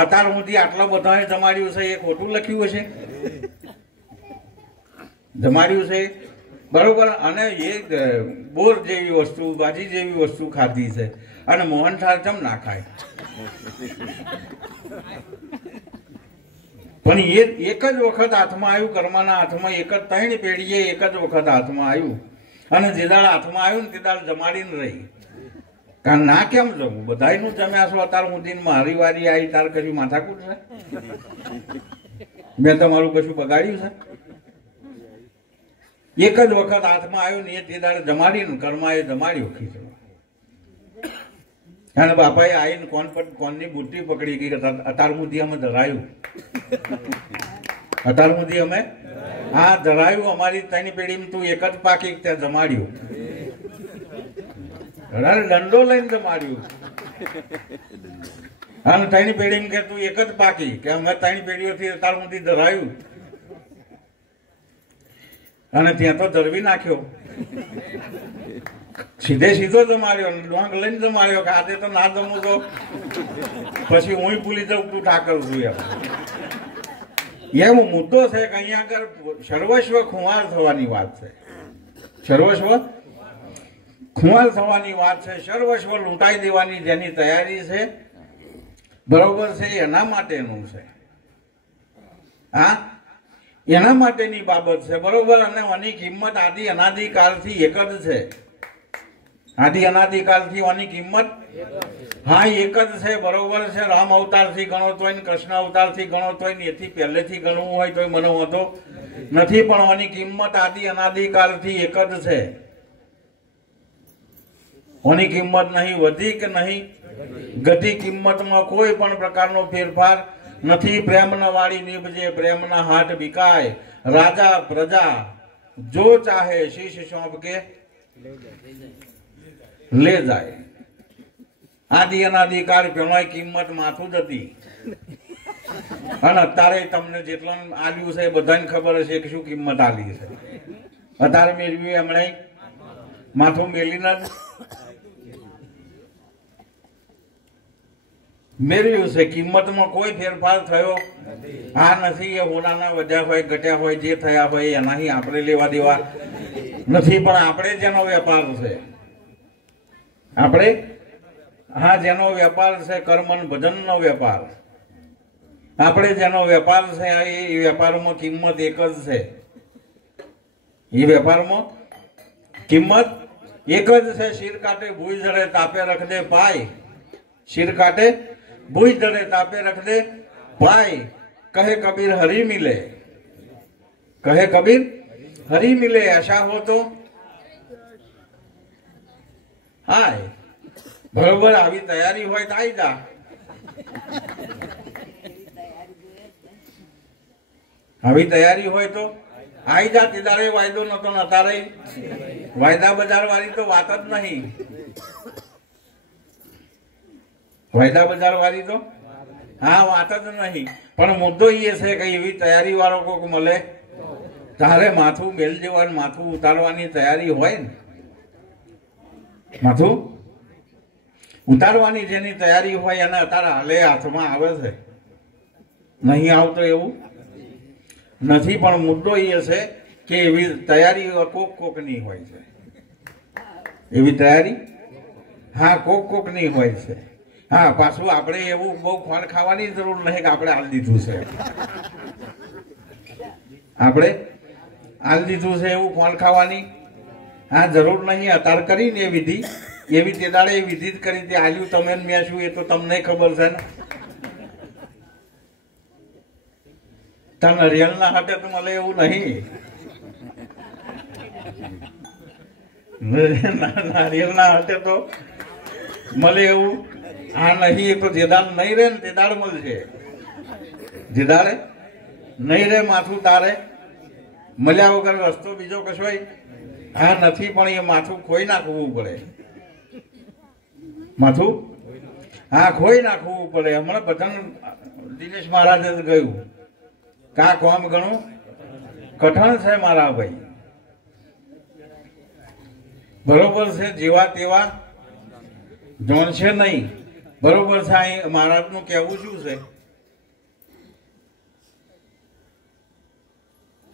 અત્યાર સુધી આટલા બધા જમાડ્યું છે, એ ખોટું લખ્યું હશે? જમાડ્યું છે, બરોબર. અને એ બોર જેવી વસ્તુ, ભાજી જેવી વસ્તુ ખાધી છે અને મોહનથાળ ચમ ના ખાય? પણ એ એક જ વખત હાથમાં આવ્યું, કર્મના હાથમાં એક જ 3 પેઢીએ એક જ વખત હાથમાં આવ્યું અને જે દાળ હાથમાં આવ્યું ને તે દાળ જમાડીને રહી. કારણ ના કેમ જમવું? બધાયનું જમ્યા છો અત્યાર સુધી, મારી વારી આવી તાર કશું માથાકૂટ છે? મેં તમારું કશું બગાડ્યું છે? એક જ વખત હાથમાં આવ્યું ને એ તે દાડે જમાડીને કર્માએ જમાડ્યો ખીચડો. અને બાપાએ આવીને કોણની બુટ્ટી પકડી ગઈ. અત્યાર સુધી અમે ધરાયું, અત્યાર સુધી અમે હા ધરાયું. અમારી 3 પેઢીમાં તું એક જ પાકી ત્યાં જમાડ્યું. અરે દંડો લઈને જમાડ્યું. અને ત્રણ પેઢી કે તું એક જ પાકી કે અમે ત્રણ પેઢીઓથી તાર મોટી ધરાયું અને ત્યાં તો ધરવી નાખ્યો. સીધો જમાડ્યો, ડોંગ લઈને જમાડ્યો કે આજે તો ના જમું તો પછી હું ભૂલી જાઉં તું ઠાકર છું. એમ મુદ્દો છે કે અહીંયા આગળ સર્વસ્વ ખુમાર થવાની વાત છે. સર્વસ્વ ખુમાર થવાની વાત છે. સર્વસ્વ લૂંટાઈ દેવાની જેની તૈયારી છે, બરોબર છે, એના માટેનું છે. હા, એના માટેની બાબત છે, બરોબર. અને આની કિંમત આદિ અનાદિકાળથી એક જ છે. આદિ અનાદિકાળથી આની કિંમત હા એક જ છે, બરોબર છે. રામ અવતારથી ગણો તોય ને કૃષ્ણ અવતારથી ગણો તોય ને એથી પહેલેથી ગણવું હોય તો મને વાંધો નથી, પણ આની કિંમત આદિ અનાદિકાળથી એક જ છે. આની કિંમત નહીં વધી કે નહીં ઘટી. કિંમતમાં કોઈ પણ પ્રકારનો ફેરફાર નથી. પ્રેમના વાળી નીપજે, પ્રેમના હાથ બિકાય. રાજા પ્રજા જો ચાહે શીશ સોંપ કે લે જાય. આદિ અનાદિકાળ પેલો કિંમત માથું જ હતી. અને અત્યારે તમને જેટલા આલ્યું છે બધાને ખબર હશે કે શું કિંમત આલી છે. અત્યારે મેળવ્યું એમણે માથું મેલીને જ મેળવ્યું છે. કિંમતમાં કોઈ ફેરફાર થયો આ નથી. એ હોનાના વધ્યા હોય ઘટ્યા હોય જે થયા હોય એનાથી આપણે લેવા દેવા નથી. પણ આપણે જેનો વેપાર છે, આપણે હા જેનો વેપાર છે કર્મન ભજનનો વેપાર, આપણે જેનો વેપાર છે એ વેપારમાં કિંમત એક જ છે. એ વેપારમાં કિંમત એક જ છે. શિર કાટે ભૂઈ જડે તાપે રખ દે પાય. શિર કાટે ભૂઈ જડે તાપે રખ દે પાય. કહે કબીર હરી મિલે, કહે કબીર હરી મિલે. ऐसा हो तो હાય, બરોબર. આવી તૈયારી હોય તો આવી જા. આવી તૈયારી હોય તો આવી જા. તેદારે વાયદો નતો ને અત્યારે વાયદા બજાર વાળી તો વાત જ નહીં. વાયદા બજાર વાળી તો હા વાત જ નહીં. પણ મુદ્દો એ છે કે એવી તૈયારી વાળો કોઈક મળે તારે માથું મેલ દેવાનું, માથું ઉતારવાની તૈયારી હોય ને, માથું ઉતારવાની જેની તૈયારી હોય એને અત્યારે હાલે હાથમાં આવે છે. નહીં આવતો એવું નથી. પણ મુદ્દો એ છે કે એવી તૈયારી કોકની હોય છે. એવી તૈયારી હા કોકની હોય છે. હા, પાછું આપણે એવું બહુ ખોળ ખાવાની જરૂર નહીં કે આપણે હાલ દીધું છે, આપણે હાલ દીધું છે એવું ખોળ ખાવાની હા જરૂર નહીં. અત્યારે કરીને એ વિધિ એવી તે દાડે એ વિધિ જ કરી તે આલ્યું તમે મેં શું એ તો તમને ખબર છે ને. ત્યાં નરિયલના હાથે તો મળે એવું નહીં. નારિયેળના હાથે તો મળે એવું આ નહીં. એ તો જે દાડ નહીં રે ને તે દાડ મળશે. જે દાડે નહીં રે માથું તારે મળ્યા વગર રસ્તો બીજો કશો હા નથી. પણ એ માથું ખોઈ નાખવું પડે. માથું હા ખોઈ નાખવું પડે. હમણાં ભજન દિનેશ મહારાજે ગયું કા કોમ ઘણું કઠણ છે મારા ભાઈ, બરોબર છે. જેવા તેવા જોણશે નહીં, બરોબર છે. અહીં મહારાજનું કહેવું શું છે?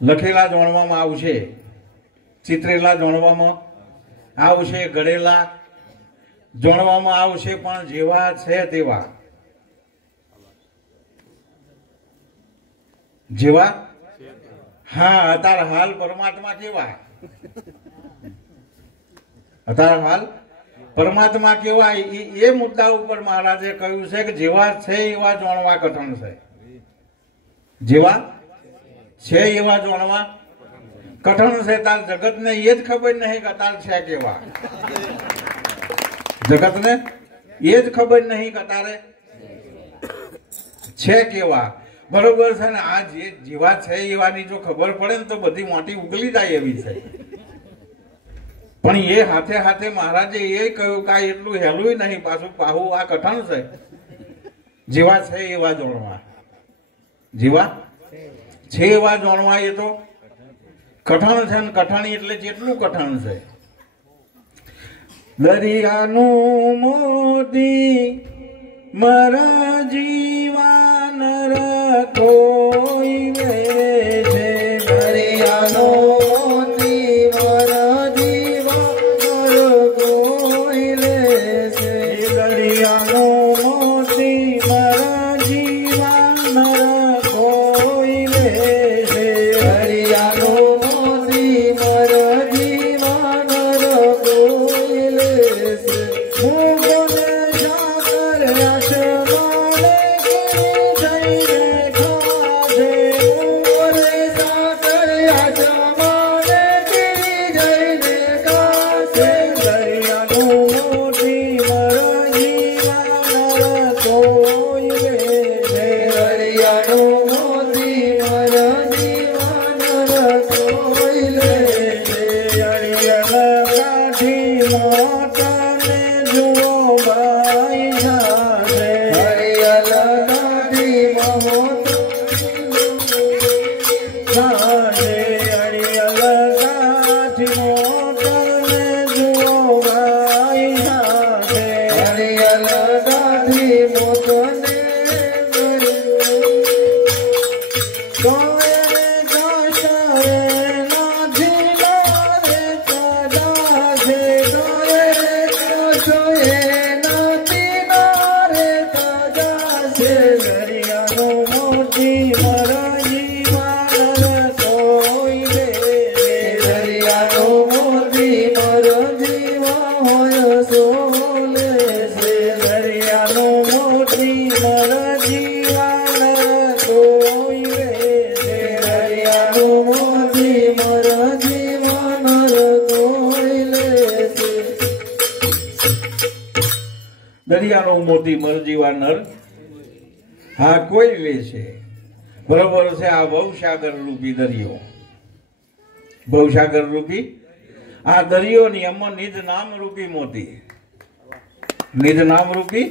લખેલા જોણવામાં આવશે, ચિત્રેલા જોણવામાં આવશે, ઘડેલા જોણવામાં આવશે, પણ જેવા છે તેવા, જેવા હા અત્યારે હાલ પરમાત્મા કેવા, અત્યારે હાલ પરમાત્મા કેવા એ મુદ્દા ઉપર મહારાજે કહ્યું છે કે જેવા છે એવા જોણવા કઠણ છે. જેવા છે એવા જોણવા કઠણ છે. તાર જગતને એ જ ખબર નહીં કે તાર છે કેવા, જગતને એ જ ખબર નહીં કે તારે છે કેવા, બરોબર છે ને. આ જેવા છે એવાની જો ખબર પડે ને તો બધી મોટી ઉગલી જાય એવી છે. પણ એ હાથે હાથે મહારાજે એ કહ્યું કે આ એટલું હેલું નહીં, પાછું પાહુ આ કઠણ છે. જેવા છે એવા જોણવા, જેવા છે એવા જોણવા. એ તો કઠણ છે ને કઠણી એટલે જેટલું કઠણ છે. દરિયાનું મોતી મારા જીવાન કોઈ છે. દરિયાનો મોતી મારા જીવાન કોઈ છે. દરિયાનો મોતી મારા જીવાન કોઈ છે. દરિયાનો મોતી મારા જીવાન કોઈ છે. દરિયાનો મોતી મરજીવા નર હા કોઈ લે છે. બરોબર છે. આ ભવસાગર રૂપી દરિયો, ભવસાગર રૂપી આ દરિયો ની અમો નિજ નામ રૂપી મોતી, નિજ નામ રૂપી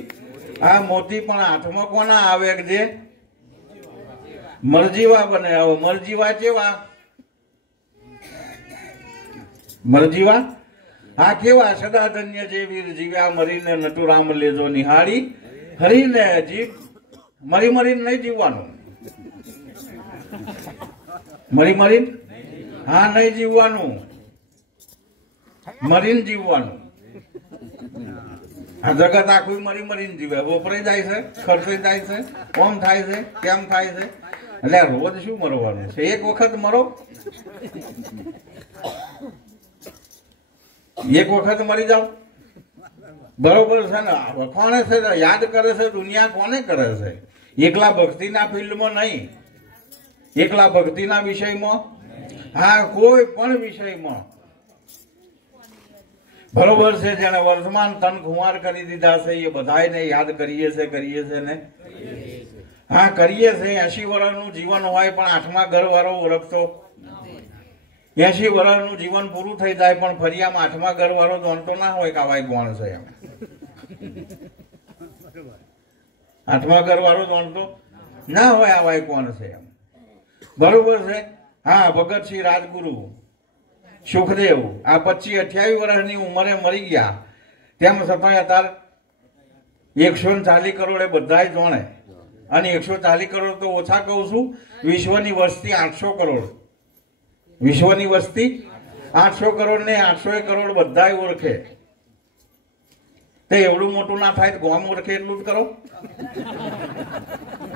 આ મોતી પણ હાથમાં કોના આવે કે જે મરજીવા બને. હવે મરજીવા કેવા? મરજીવા આ કેવા? સદાધન્ય જે વીર જીવ્યા મરીને નટુરામ લેજો નિહાળી. હરીને જીવ મરી મરીને નહીં જીવવાનું, મરી મરીને હા નહીં જીવવાનું, મરીને જીવવાનું. આ જગત આખું મરી મરીને જીવે, વપરાઈ જાય છે, ખર્ચાઈ જાય છે, કોમ થાય છે, કેમ થાય છે. એટલે રોજ શું મરવાનું છે? એક વખત મરો, એક વખત મરી જાઓ. બરોબર છે ને? કોને છે યાદ કરે છે? દુનિયા કોને કરે છે? એકલા ભક્તિના ફિલ્ડમાં નહીં, એકલા ભક્તિના વિષયમાં હા કોઈ પણ વિષયમાં. બરોબર છે. જેને વર્તમાન તન ખુમાર કરી દીધા છે એ બધાને યાદ કરીએ છે ને હા કરીએ છે. 80 વર્ષનું જીવન હોય પણ 8મા ઘર વાળો ઓળખતો, 80 વર્ષનું જીવન પૂરું થઈ જાય પણ ફરિયામાં 8મા ઘર વાળો જાણતો ના હોય કે આવા ગોણ છે એમ. 8મા ઘર વાળો જાણતો ના હોય આવા કોણ છે એમ. બરોબર છે. હા ભગતસિંહ રાજગુરુ સુખદેવ આ 25-28 વર્ષની ઉંમરે મરી ગયા, તેમ છતાં અત્યારે 140 કરોડ બધા જાણે. અને 140 કરોડ તો ઓછા કહું છું. વિશ્વની વસ્તી 800 કરોડ, વિશ્વની વસ્તી 800 કરોડ ને 800 કરોડ બધા ઓળખે. તે એવડું મોટું ના થાય ગોમ ઓળખે એટલું જ કરો.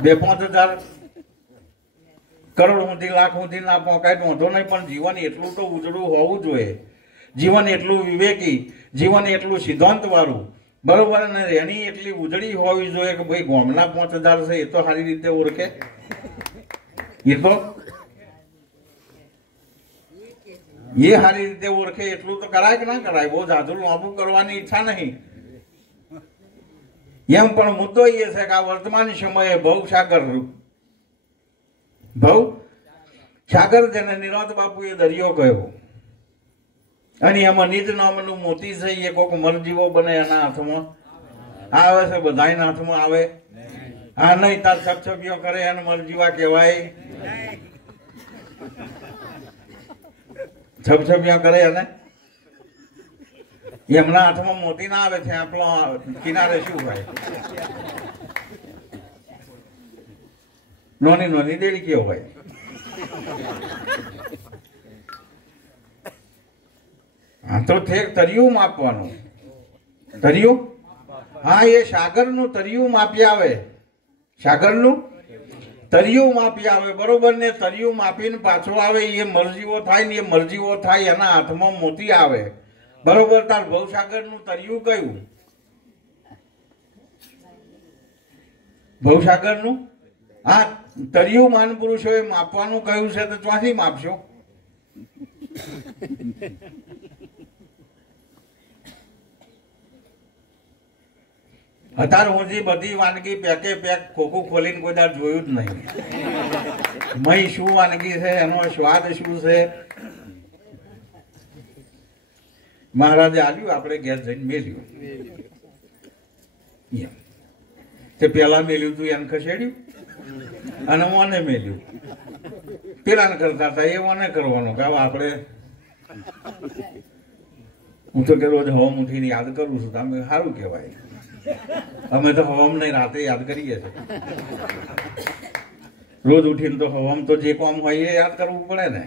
2-5 હજાર કરોડ સુધી લાખ સુધી ના પહોંચાય વાંધો નહીં, પણ જીવન એટલું તો ઉજળું હોવું જોઈએ, જીવન એટલું વિવેકી, જીવન એટલું સિદ્ધાંત વાળું. બરોબર ને? એની એટલી ઉજળી હોવી જોઈએ કે ભાઈ ગોમના 5000 છે એ તો સારી રીતે ઓળખે. એ તો એ સારી રીતે ઓળખે એટલું તો કરાય કે ના કરાય? બહુ જાજુ લાંબુ કરવાની ઈચ્છા નહીં. એમ પણ મુદ્દો એ છે કે આ વર્તમાન સમયે ભવસાગર ભવ સાગર જેને નિરાંત બાપુએ દરિયો કહ્યો, અને એમાં નિજ નામનું મોતી છે એ કોઈક મરજીવો બને એના હાથમાં આવે છે, બધાના હાથમાં આવે. આ નહીં તાર છપછપીઓ કરે એને મરજીવા કહેવાય, છપછપીઓ કરે એને એમના હાથમાં મોતી ના આવે છે, આપણો કિનારે શું હોય, નોની નોની દેડકીઓ હોય. હા તો ઠેક તરિયું માપવાનું, તરિયું, હા એ સાગરનું તરિયું માપી આવે, સાગરનું તરિયું માપી આવે, બરોબર ને. તરિયું માપીને પાછો આવે એ મરજીવો થાય ને, એ મરજીવો થાય એના હાથમાં મોતી આવે, બરોબર. તાર ભવસાગરનું તરિયું કયું? ભવસાગરનું આ તરિયું માન પુરુષોએ માપવાનું કહ્યું છે તો ત્યાંથી માપશો. અત્યારે હું જે બધી વાનગી પેકે પેક ખોખું ખોલીને કોઈ દાડ જોયું જ નહીં. મય શું વાનગી છે, એનો સ્વાદ શું છે, મહારાજે આવ્યું, આપણે ઘેર જઈને મેલ્યું. તે પેલા મેલ્યું તું એને ખસેડ્યું અને મને મેલ્યું. પેલાને કરતા હતા એ મને કરવાનું કે આપણે, હું તો કે રોજ હવમ ઉઠીને યાદ કરું છું, તમે સારું કહેવાય. અમે તો હવમ નહીં રાતે યાદ કરીએ છીએ. રોજ ઉઠીને તો હવમ તો જે કામ હોય એ યાદ કરવું પડે ને.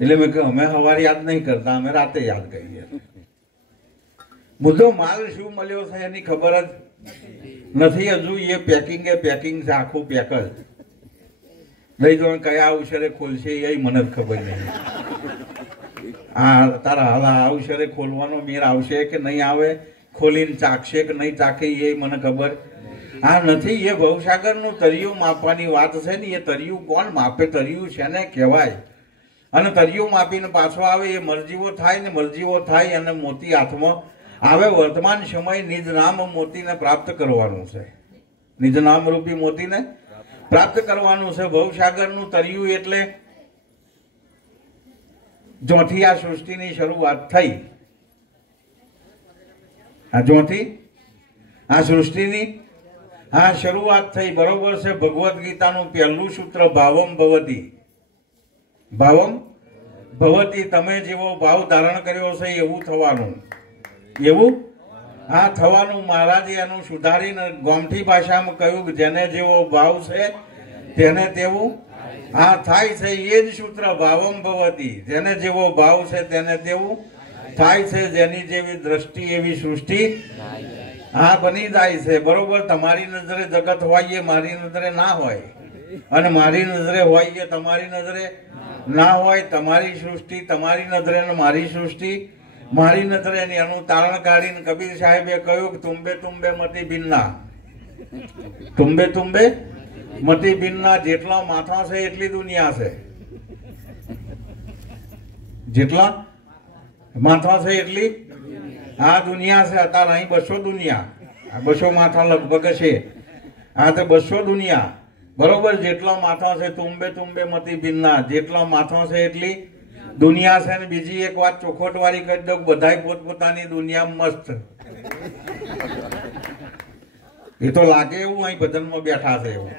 એટલે મેં કહ્યું અમે સવારે યાદ નહીં કરતા, અમે રાતે યાદ કરીએ. મુદ્દો માલ શું મળ્યો છે એની ખબર જ નથી હજુ. એ પેકિંગ છે, આખું પેક જ. લઈ જો કયા અવસરે ખોલશે એ મને જ ખબર નહીં. આ તારા હાલ આ અવસરે ખોલવાનો મેર આવશે કે નહીં આવે, ખોલીને ચાખશે કે નહીં ચાખે એ મને ખબર આ નથી. એ ભવસાગરનું તરિયું માપવાની વાત છે ને. એ તરિયું કોણ માપે? તરિયું છે ને કહેવાય. અને તરિયું માપીને પાછો આવે એ મરજીવો થાય ને, મરજીવો થાય અને મોતી હાથમાં આવે. વર્તમાન સમય નિજ નામ મોતીને પ્રાપ્ત કરવાનું છે, નિજ નામ રૂપી મોતીને પ્રાપ્ત કરવાનું છે. ભવસાગરનું તરિયું એટલે જોથી આ સૃષ્ટિની શરૂઆત થઈ, આ જોથી આ સૃષ્ટિની આ શરૂઆત થઈ, બરોબર છે. ભગવદ્ ગીતાનું પહેલું સૂત્ર ભાવમ ભવતી, ભાવમ ભવતી. તમે જેવો ભાવ ધારણ કર્યો છે એવું થવાનું, એવું આ થવાનું. મહારાજે એનું સુધારીને ગોમઠી ભાષામાં કહ્યું કે જેને જેવો ભાવ છે તેને તેવું આ થાય છે. એ જ સૂત્ર ભાવમ ભવતી. જેને જેવો ભાવ છે તેને તેવું થાય છે. જેની જેવી દ્રષ્ટિ એવી સૃષ્ટિ આ બની જાય છે, બરોબર. તમારી નજરે જગત હોય એ મારી નજરે ના હોય, અને મારી નજરે હોય એ તમારી નજરે ના હોય. તમારી સૃષ્ટિ તમારી નજરે ને મારી સૃષ્ટિ મારી નજરે ને એનું તારણ કાઢીને કબીર સાહેબે કહ્યું કે તુંબે તુંબે મતી ભિન્ના, તુંબે તુંબે મતી ભિન્ના. જેટલા માથા છે એટલી દુનિયા છે, જેટલા માથા છે એટલી આ દુનિયા છે. અત્યારે અહીં 200 દુનિયા, 200 માથા લગભગ છે. આ તો 200 દુનિયા, બરોબર. જેટલા માથા છે તુંબે તુંબે મતી ભિન્ના, જેટલા માથા છે એટલી દુનિયા છે. ને બીજી એક વાત ચોખોટ વાળી કરી દઉં, બધાય પોતપોતાની દુનિયા મસ્ત. એ તો લાગે એવું અહીં ભજનમાં બેઠા છે એવું.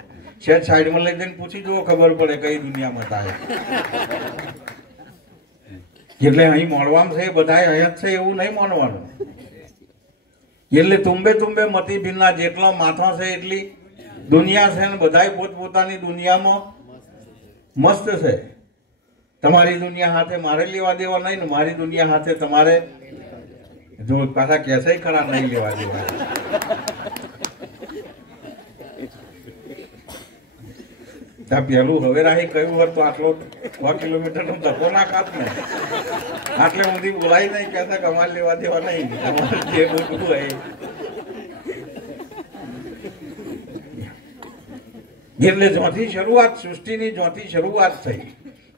શેઠ સાઈડમાં લઈ જઈને પૂછી જુઓ, ખબર પડે કઈ દુનિયામાં થાય. એટલે અહીં મોડવામાં છે બધા અહીંયા જ છે એવું નહીં માનવાનું. એટલે તુંબે તુંબે મતી ભિન્ના, જેટલા માથા છે એટલી દુનિયા છે. ને બધાય પોતપોતાની દુનિયામાં મસ્ત છે. તમારી દુનિયા સાથે મારે લેવા દેવા નહીં ને મારી દુનિયા સાથે તમારે જો પાછા કેસે ખરા નહીં લેવા દેવા. ત્યાં પેલું હવે રાહી કયું હોત તો આટલો 100 કિલોમીટરનો ધક્કો ના ખાત ને. આટલે સુધી બોલાય નહીં, કહેતા કે અમારે લેવા દેવા નહીં, જે બોલવું હોય. એટલે જ્યાંથી શરૂઆત, સૃષ્ટિની જ્યાંથી શરૂઆત થઈ,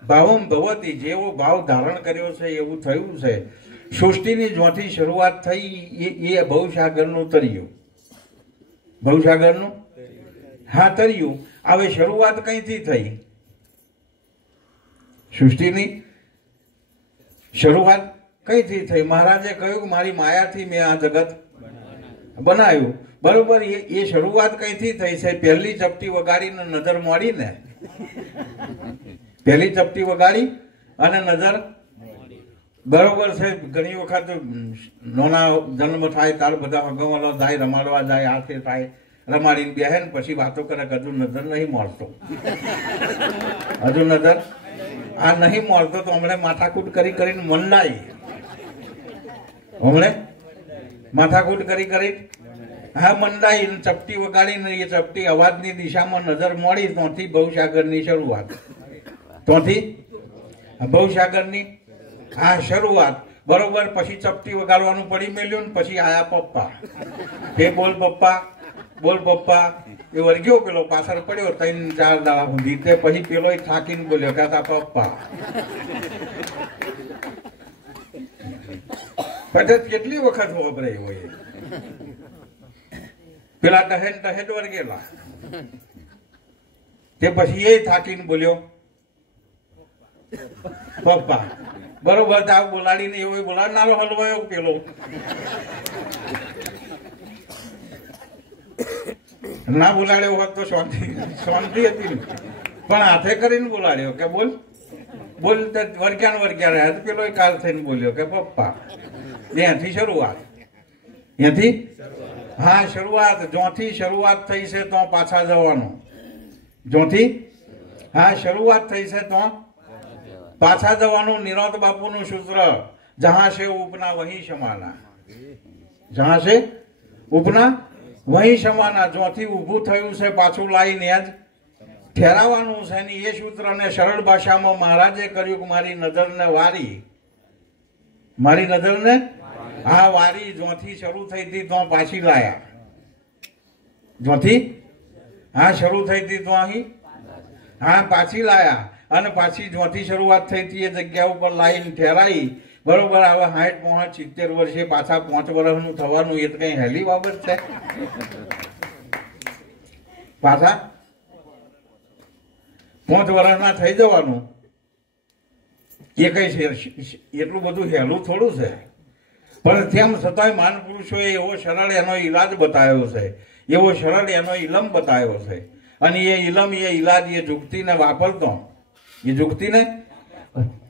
ભાવમ ભવતી, જેવો ભાવ ધારણ કર્યો છે એવું થયું છે. સૃષ્ટિની જ્યાંથી શરૂઆત થઈ એ ભવસાગરનું તર્યું, ભવસાગરનું હા તર્યું. હવે શરૂઆત કઈથી થઈ? સૃષ્ટિની શરૂઆત કઈથી થઈ? મહારાજે કહ્યું મારી માયાથી મેં આ જગત બનાવ્યું. બરોબર. એ શરૂઆત કઈથી થઈ છે? પહેલી ચપટી વગાડીને નજર મોડી ને, પહેલી ચપટી વગાડી અને નજર, બરોબર છે. ઘણી વખત નાના જન્મ થાય તાર બધા હગવાલો જાય, રમાડવા જાય, હાથે થાય, રમાડીને બેહે ને પછી વાતો કરે કે હજુ નજર નહીં મોરતો, હજુ નજર આ નહીં મોરતો. તો હમણે માથાકૂટ કરી કરીને મંડાઈ, હમણે માથાકૂટ કરી કરી હા મંડાઈ, ચપટી વગાડીને એ ચપટી અવાજની દિશામાં નજર મોડી. ત્યાંથી ભવસાગરની શરૂઆત, ત્યાંથી ભવસાગરની આ શરૂઆત. બરોબર. પછી ચપટી વગાડવાનું પડી મેલ્યું ને પછી આયા પપ્પા. એ બોલ પપ્પા, બોલ પપ્પા. એ વર્ગ્યો પેલો પાછળ પડ્યો 3-4 દાડા સુધી. તે પછી પેલો થાકીને બોલ્યો કે પપ્પા. પછી કેટલી વખત વપરાય હોય. પેલા ટહેડ વર્ગેલા. તે પછી એ થાકીને બોલ્યો પપ્પા. બરોબર. તાવ બોલાડીને એવો બોલાડનારો હલવાયો પેલો. ના બોલાડ્યો હોત તો શાંતિ હતી, પણ હાથે કરીને બોલાડ્યો કે બોલ બોલ. વર્ગ્યા રહ્યા તો પેલો કાર થઈને બોલ્યો કે પપ્પા. ત્યાંથી શરૂઆત, ત્યાંથી હા શરૂઆત. જોથી શરૂઆત થઈ છે તો પાછા જવાનું. જોથી હા શરૂઆત થઈ છે તો પાછા જવાનું. નિરોધ બાપુનું સૂત્ર, જહાં છે ઉપના વહી સમાના, જહાં છે ઉપના વહી સમાના. જોથી ઊભું થયું છે પાછું લાવીને જ ઠેરાવાનું છે. ને એ સૂત્રને સરળ ભાષામાં મહારાજે કર્યું કે મારી નજરને વારી, મારી નજરને હા વારી. જોથી શરૂ થઈ હતી તો પાછી લાયા, જોથી હા શરૂ થઈ હતી તો અહીં હા પાછી લાયા. અને પાછી જોથી શરૂઆત થઈ હતી એ જગ્યા ઉપર લાઈન ઠેરાઈ. બરોબર. હવે 60, 70 વર્ષે પાછા 5 વર્ષનું થવાનું એ તો કઈ હેલી બાબત છે? પાછા 5 વર્ષના થઈ જવાનું એ કઈ એટલું બધું હેલું થોડું છે. પણ તેમ છતાંય મહાન પુરુષોએ એવો સરળ એનો ઈલાજ બતાવ્યો છે, એવો સરળ એનો ઇલમ બતાવ્યો છે. અને એ ઇલમ, એ ઈલાજ એ જુગતીને વાપરતો, એ જુગતીને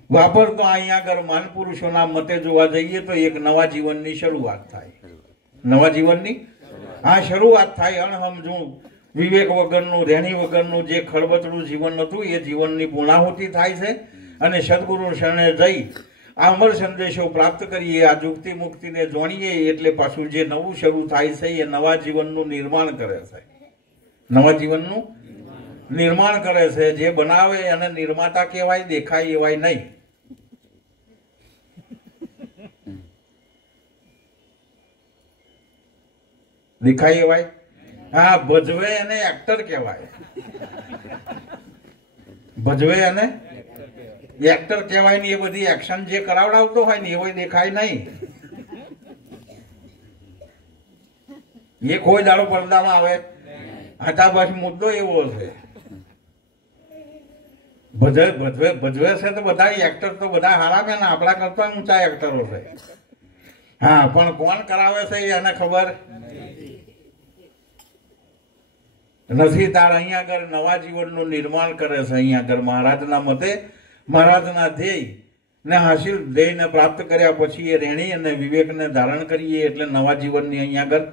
વાપરતો. અહીંયા આગળ મહાન પુરુષોના મતે જોવા જઈએ તો એક નવા જીવનની શરૂઆત થાય, નવા જીવનની આ શરૂઆત થાય. અણહમજું વિવેક વગરનું, રેણી વગરનું જે ખળબચડું જીવન હતું એ જીવનની પૂર્ણાહુતિ થાય છે. અને સદગુરુ શરણે જઈ આ અમર સંદેશો પ્રાપ્ત કરીએ, આ જુગતી મુક્તિને જોણીએ એટલે પાછું જે નવું શરૂ થાય છે એ નવા જીવનનું નિર્માણ કરે છે, નવા જીવનનું નિર્માણ કરે છે. જે બનાવે અને નિર્માતા કહેવાય, દેખાય એવાય નહીં. દેખાય એવાય હા. ભજવે અને એક્ટર કહેવાય, ભજવે અને એક્ટર કહેવાય ને. એ બધી એક્શન જે કરાવડાવતો હોય ને એવો દેખાય નહીં. એ કોઈ દાડો પડદામાં આવે. હટાબસ મુદ્દો એવો છે. ભજવે છે તો બધા એક્ટર તો બધા હારા છે ને, આપણા કરતા ઊંચા એક્ટરો છે. હા, પણ કોણ કરાવે છે એને ખબર નથી. તાર અહીંયા આગળ નવા જીવનનું નિર્માણ કરે છે. અહીંયા આગળ મહારાજના મતે, મહારાજના ધ્યેય ને હાસિલ ધ્યેયને પ્રાપ્ત કર્યા પછી એ રેણી અને વિવેકને ધારણ કરીએ એટલે નવા જીવનની અહીંયા આગળ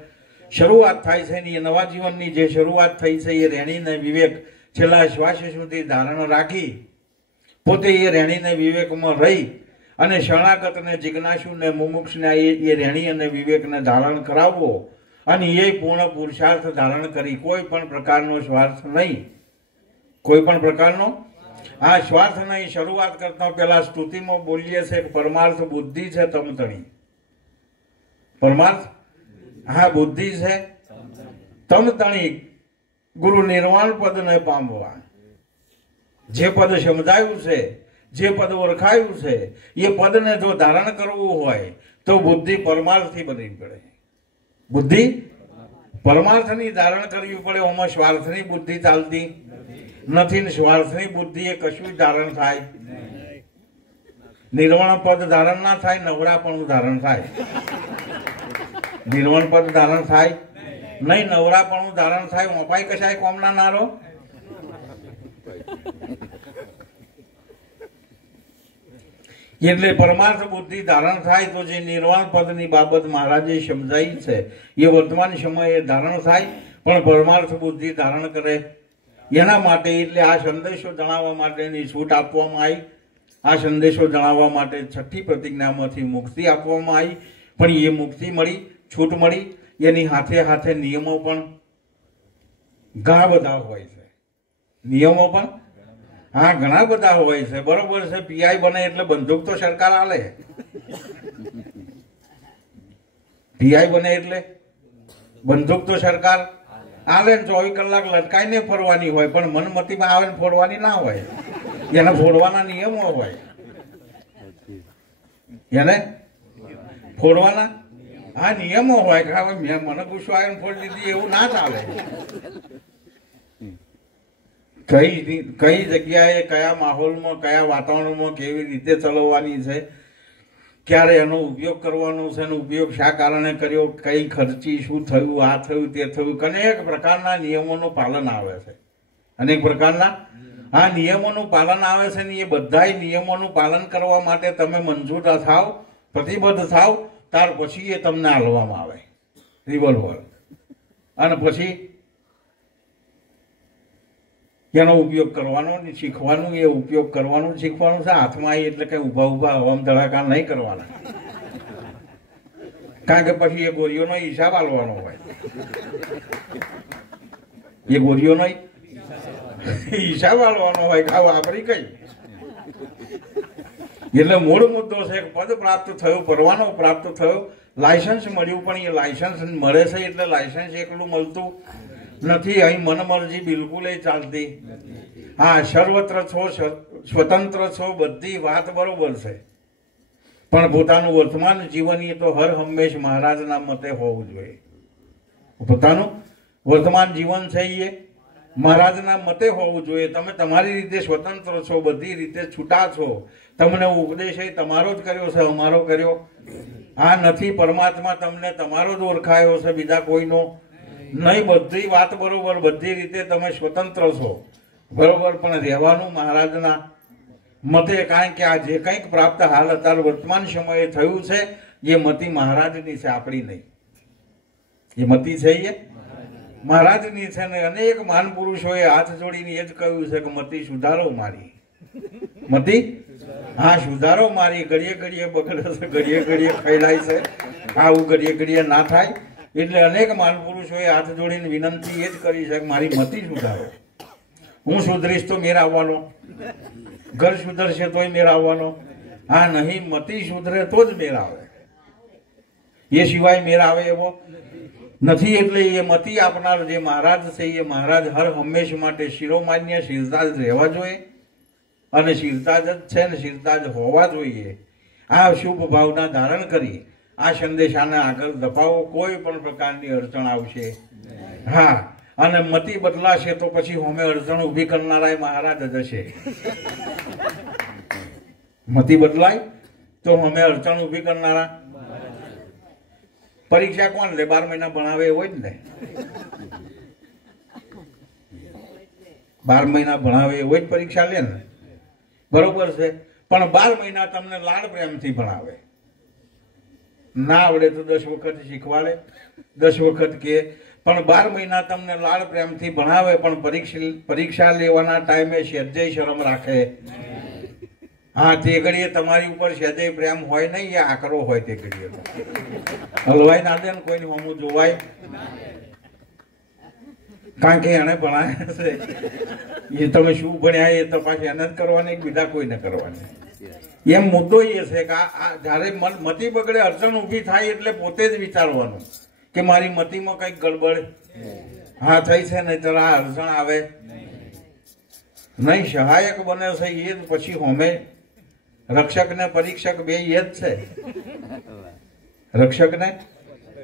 શરૂઆત થાય છે. ને એ નવા જીવનની જે શરૂઆત થઈ છે એ રેણીને વિવેક છેલ્લા શ્વાસ સુધી ધારણ રાખી પોતે એ રેણીને વિવેકમાં રહી અને શરણાગતને, જિજ્ઞાસુને, મુમુક્ષને એ રેણી અને વિવેકને ધારણ કરાવવો અને એ પૂર્ણ પુરુષાર્થ ધારણ કરી. કોઈ પણ પ્રકારનો સ્વાર્થ નહીં, કોઈ પણ પ્રકારનો આ સ્વાર્થ નહીં. શરૂઆત કરતા પહેલા સ્તુતિમાં બોલીએ છે કે પરમાર્થ બુદ્ધિ છે તમતણી. પરમાર્થ હા બુદ્ધિ છે તમતણી. ગુરુ નિર્વાણ પદને પામવા. જે પદ સમજાયું છે, જે પદ ઓળખાયું છે એ પદને જો ધારણ કરવું હોય તો બુદ્ધિ પરમાર્થથી બનવી પડે. બુદ્ધિ પરમાર્થની ધારણ કરવી પડે. ઓમાં સ્વાર્થની બુદ્ધિ ચાલતી નથી ને સ્વાર્થની બુદ્ધિ એ કશું ધારણ થાય નિર્વાણ પદ ધારણ ના થાય, નવરાપણું ધારણ થાય. નિર્વાણ પદ ધારણ થાય નહીં, નવરાપણું ધારણ થાય. મોપાઈ કશાય કોમના નારો. એટલે પરમાર્થ બુદ્ધિ ધારણ થાય તો જે નિર્વાણ પદની બાબત મહારાજે સમજાઈ છે એ વર્તમાન સમયે ધારણ થાય, પણ પરમાર્થ બુદ્ધિ ધારણ કરે એના માટે એટલે આ સંદેશો જણાવવા માટેની છૂટ આપવામાં આવી. આ સંદેશો જણાવવા માટે છઠ્ઠી પ્રતિજ્ઞામાંથી મુક્તિ આપવામાં આવી. પણ એ મુક્તિ મળી, છૂટ મળી, એની હાથે હાથે નિયમો પણ ઘણા બધા હોય છે. નિયમો પણ હા ઘણા બધા હોય છે. બરોબર છે. પીઆઈ બને એટલે બંદૂક તો સરકાર આલે. પીઆઈ બને એટલે બંદૂક તો સરકાર આલે. 24 કલાક લટકાઈને ફરવાની હોય, પણ મનમતીમાં આવે ને ફોડવાની ના હોય. એને ફોડવાના નિયમો હોય. એને ફોડવાના હા નિયમો હોય કે હવે મેં મને ગુસ્સો આવ્યો ફોડ લીધી એવું ના ચાલે. કઈ જગ્યાએ, કયા માહોલમાં, કયા વાતાવરણમાં કેવી રીતે ચલાવવાની છે, ક્યારે એનો ઉપયોગ કરવાનો છે, એનો ઉપયોગ શા કારણે કર્યો, કઈ ખર્ચી, શું થયું, આ થયું, તે થયું, અનેક પ્રકારના નિયમોનું પાલન આવે છે. અનેક પ્રકારના આ નિયમોનું પાલન આવે છે ને એ બધા નિયમોનું પાલન કરવા માટે તમે મંજૂર થાવ, પ્રતિબદ્ધ થાવ, ત્યાર પછી એ તમને આલવામાં આવે રિવોલ્વર. અને પછી એનો ઉપયોગ કરવાનો શીખવાનું, એ ઉપયોગ કરવાનું શીખવાનું છે. હાથમાં આવી એટલે કઈ ઉભા ઉભા હવામ ધડાકા નહીં કરવાના, કારણ કે પછી એ ગોળીઓનો હિસાબ આલવાનો હોય. એ ગોળીઓનો હિસાબ આલવાનો હોય કે વાપરી કઈ. એટલે મૂળ મુદ્દો છે પદ પ્રાપ્ત થયું, પરવાનો પ્રાપ્ત થયો, લાયસન્સ મળ્યું. પણ એ લાયસન્સ મળે છે એટલે લાયસન્સ એકલું મળતું નથી. અહીં મનમરજી બિલકુલ ચાલતી. હા સર્વત્ર છો, સ્વતંત્ર છો, બધી વાત બરોબર છે, પણ પોતાનું વર્તમાન જીવન એ તો હર હંમેશ મહારાજના મતે હોવું જોઈએ. પોતાનું વર્તમાન જીવન છે એ મહારાજના મતે હોવું જોઈએ. તમે તમારી રીતે સ્વતંત્ર છો, બધી રીતે છૂટા છો. તમને ઉપદેશ એ તમારો જ કર્યો છે, અમારો કર્યો આ નથી. પરમાત્મા તમને તમારો જ ઓળખાયો છે, બીજા કોઈનો નહીં. બધી વાત બરોબર, બધી રીતે તમે સ્વતંત્ર છો, બરોબર, પણ રહેવાનું મહારાજના મતે. કારણ કે આ જે કંઈક પ્રાપ્ત હાલ અત્યારે વર્તમાન સમયે થયું છે એ મતિ મહારાજની છે, આપણી નહીં. એ મતિ છે એ મહારાજની છે. ને અનેક મહાન પુરુષોએ હાથ જોડીને એ જ કહ્યું છે કે મતિ સુધારો મારી. મતિ હા સુધારો મારી. ઘડીએ ઘડીએ બગડે છે, ઘડીએ ઘડીએ ખૈલાય છે, આવું ઘડીએ ઘડીએ ના થાય. એટલે અનેક મહાન પુરુષોએ હાથ જોડીને વિનંતી એ જ કરી છે કે મારી મતિ સુધારો. હું સુધરીશ તો મેર આવવાનો, ઘર સુધરશે તોય મેર આવવાનો. હા નહીં, મતિ સુધરે તો જ મેર આવે, એ સિવાય મેર આવે એવો નથી. એટલે એ મતિ આપનાર જે મહારાજ છે એ મહારાજ હર હંમેશ માટે શિરોમાન્ય શિરતાજ રહેવા જોઈએ. અને શિરતાજ જ છે ને શિરતાજ હોવા જોઈએ. આ શુભ ભાવના ધારણ કરી આ સંદેશાને આગળ ધપાવો. કોઈ પણ પ્રકારની અડચણ આવશે હા, અને મતિ બદલાશે તો પછી હોમે અડચણ ઊભી કરનારા મહારાજ જ હશે. મતિ બદલાય તો હોમે અડચણ ઊભી કરનારા. પરીક્ષા કોણ લે? 12 મહિના ભણાવે હોય ને. 12 મહિના ભણાવે હોય જ પરીક્ષા લે ને, બરોબર છે. પણ 12 મહિના તમને લાડ પ્રેમથી ભણાવે. ના આવડે તો 10 વખત શીખવાડે, 10 વખત કે, પણ 12 મહિના તમને લાડ પ્રેમથી ભણાવે. પણ પરીક્ષા લેવાના ટાઈમે સહેજે શરમ રાખે. હા તે ઘડીએ તમારી ઉપર સહેજે પ્રેમ હોય નહીં, એ આકરો હોય. તે ઘડીએ હલવાઈ ના દે ને કોઈને હોમું જોવાય, કારણ કે એને ભણાયા છે. એ તમે શું ભણ્યા એ તપાસ એને જ કરવાની, બીજા કોઈને કરવાની. એમ મુદ્દો એ છે કે આ જયારે મતિ બગડે, અડચણ ઊભી થાય એટલે પોતે જ વિચારવાનું કે મારી મતિમાં કંઈક ગડબડ હા થઈ છે, નહીં તો આ અડચણ આવે નહીં. સહાયક બને છે એ જ પછી હોમે રક્ષક ને પરીક્ષક બે એ જ છે. રક્ષક ને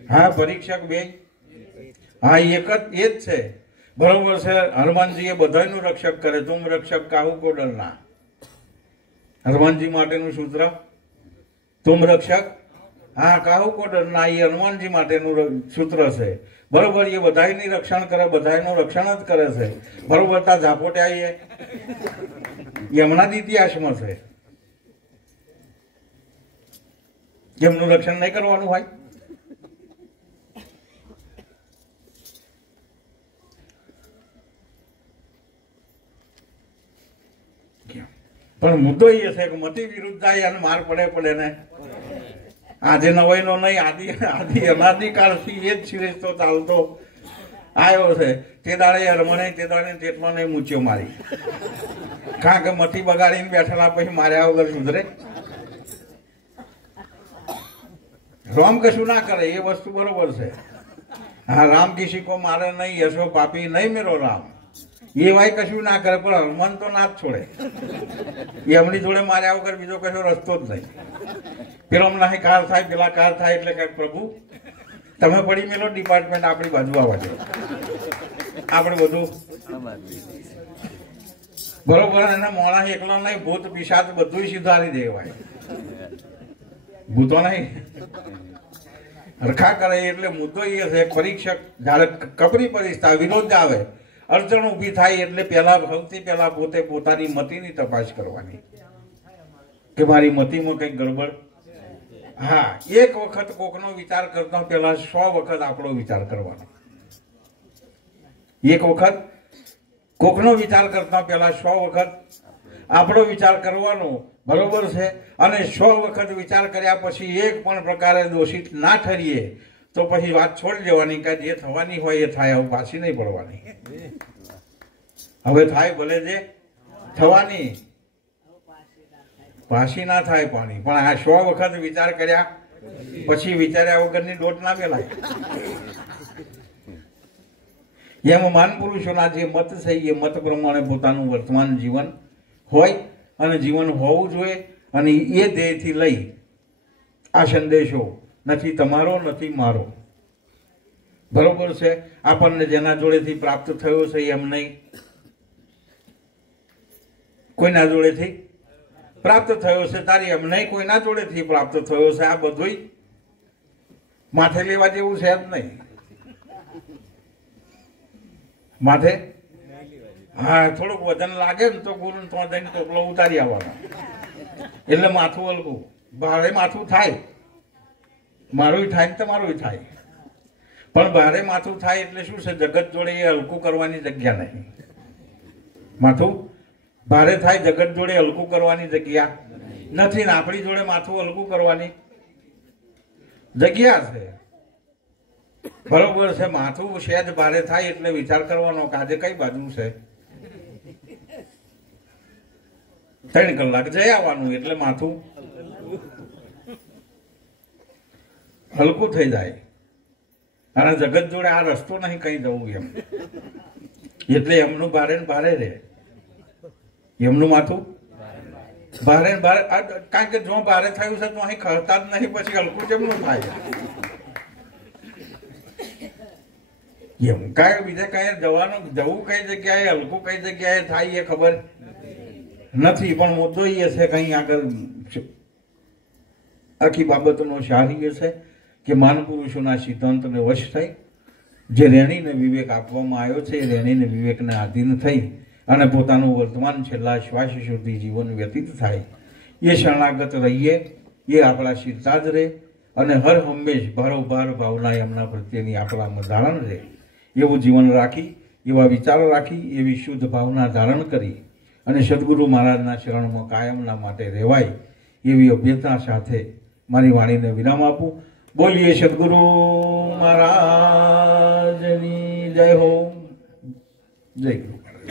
હા પરીક્ષક બે હા એક જ એ જ છે, બરોબર છે. હનુમાનજી એ બધાનું રક્ષક કરે. તુમ રક્ષક કાહુ કો ડરના. હનુમાનજી માટેનું સૂત્ર તુમ રક્ષક હા કાહુ કો ડરના, એ હનુમાનજી માટેનું સૂત્ર છે. બરોબર, એ બધાયની રક્ષણ કરે, બધાયનું રક્ષણ જ કરે છે. બરોબર, તા ઝાપોટ્યા એ હમણાં જ ઇતિહાસમાં છે. એમનું રક્ષણ નહીં કરવાનું હોય. પણ મુદ્દો એ છે કે મતિ વિરુદ્ધ જાય અને માર પડે ને. આજે નવાઈનો નહીં, આદિ અનાદિકાળથી એ જ સિરેસ્તો ચાલતો આવ્યો છે. તે દાડે રમણે તે દાડે તેટમાં નહીં મૂચ્યો મારી. કારણ કે મતી બગાડીને બેઠેલા પછી માર્યા વગર સુધરે. રામ કશું ના કરે એ વસ્તુ બરોબર છે. હા, રામ કિસી કો મારે નહીં, યશો પાપી નહીં મેરો રામ, એ વાય કશું ના કરે. પણ હનુમાન તો ના જ છોડે. એ એમની જોડે માર્યા વગર બીજો કશો રસ્તો જ નહીં. પેલો ના કાર થાય, પેલા કાર થાય એટલે કે પ્રભુ તમે પડી મેલો ડિપાર્ટમેન્ટ આપણી બાજુ આવવા દે, આપણે બધું બરોબર. અને મોણા એકલો નહીં, ભૂત પિશાચ બધું સુધારી દેવાય. ભૂતો નહીં હરખા કરે. એટલે મુદ્દો એ છે, પરીક્ષક જયારે કપરી પરિસ્થિતિ વિરોધ આવે, અડચણ ઊભી થાય એટલે સૌથી પહેલા પોતે પોતાની મતીની તપાસ કરવાની કે મારી મતીમાં કઈક ગડબડ. હા, એક વખત કોકનો વિચાર કરતા પહેલા 100 વખત આપણો વિચાર કરવાનો. એક વખત કોકનો વિચાર કરતા પહેલા 100 વખત આપણો વિચાર કરવાનો. બરોબર છે. અને 100 વખત વિચાર કર્યા પછી એક પણ પ્રકારે દોષિત ના ઠરીએ તો પછી વાત છોડી દેવાની કે જે થવાની હોય એ થાય, હવે પાછી નહીં પડવાની. હવે થાય ભલે જે થવાની, પાછી ના થાય પાણી. પણ આ 100 વખત વિચાર કર્યા પછી વિચાર્યા વગરની દોટ ના મેલાય. એમ મહાન પુરુષોના જે મત છે એ મત પ્રમાણે પોતાનું વર્તમાન જીવન હોય અને જીવન હોવું જોઈએ. અને એ ધ્યેયથી લઈ આ સંદેશો નથી તમારો નથી મારો. બરોબર છે. આપણને જેના જોડેથી પ્રાપ્ત થયો છે એમ નહીં, કોઈના જોડેથી પ્રાપ્ત થયો છે તારી એમ નહીં, કોઈના જોડેથી પ્રાપ્ત થયો છે. આ બધું માથે લેવા જેવું છે જ નહીં. માથે હા, થોડુંક વજન લાગે ને તો ગુરુ તો જઈને ટોપલો ઉતારી આવવાનો, એટલે માથું હલકું. ભારે માથું થાય, મારું થાય ને તમારું થાય. પણ ભારે માથું થાય એટલે શું છે, જગત જોડે એ હલકું કરવાની જગ્યા નહીં. માથું ભારે થાય, જગત જોડે હલકું કરવાની જગ્યા નથી. ને આપણી જોડે માથું હલકું કરવાની જગ્યા છે. બરોબર છે. માથું સહેજ ભારે થાય એટલે વિચાર કરવાનો કે આજે કઈ બાજુ છે. 3 કલાક જઈ આવવાનું એટલે માથું હલકું થઈ જાય. અને જગત જોડે આ રસ્તો નહીં કઈ જવું એમ, એટલે એમનું ભારે ને ભારે રહે. એમનું માથું ભારે ને ભારે. કારણ કે જો ભારે થયું છે તો અહીં ખરતા જ નહીં, પછી હલકું કેમનું થાય એમ. કાંઈ બીજે કઈ જવું કઈ જગ્યાએ, હલકું કઈ જગ્યાએ થાય એ ખબર નથી. પણ મુદ્દો એ છે કઈ આગળ આખી બાબતનો સાર એ છે કે મહાન પુરુષોના સિદ્ધાંતને વશ થઈ જે રેણીને વિવેક આપવામાં આવ્યો છે, એ રેણીને વિવેકને આધીન થઈ અને પોતાનું વર્તમાન છેલ્લા શ્વાસ સુધી જીવન વ્યતીત થાય એ શરણાગત રહીએ, એ આપણા શીરતા જ રહે. અને હર હંમેશ ભારોભાર ભાવના એમના પ્રત્યેની આપણામાં ધારણ રહે એવું જીવન રાખી, એવા વિચારો રાખી, એવી શુદ્ધ ભાવના ધારણ કરી અને સદગુરુ મહારાજના શરણમાં કાયમના માટે રહેવાય એવી અભ્યર્થના સાથે મારી વાણીને વિરામ આપું. બોલીએ સદગુરુ મહારાજની જય હો. જય ગુરુ મહારાજ.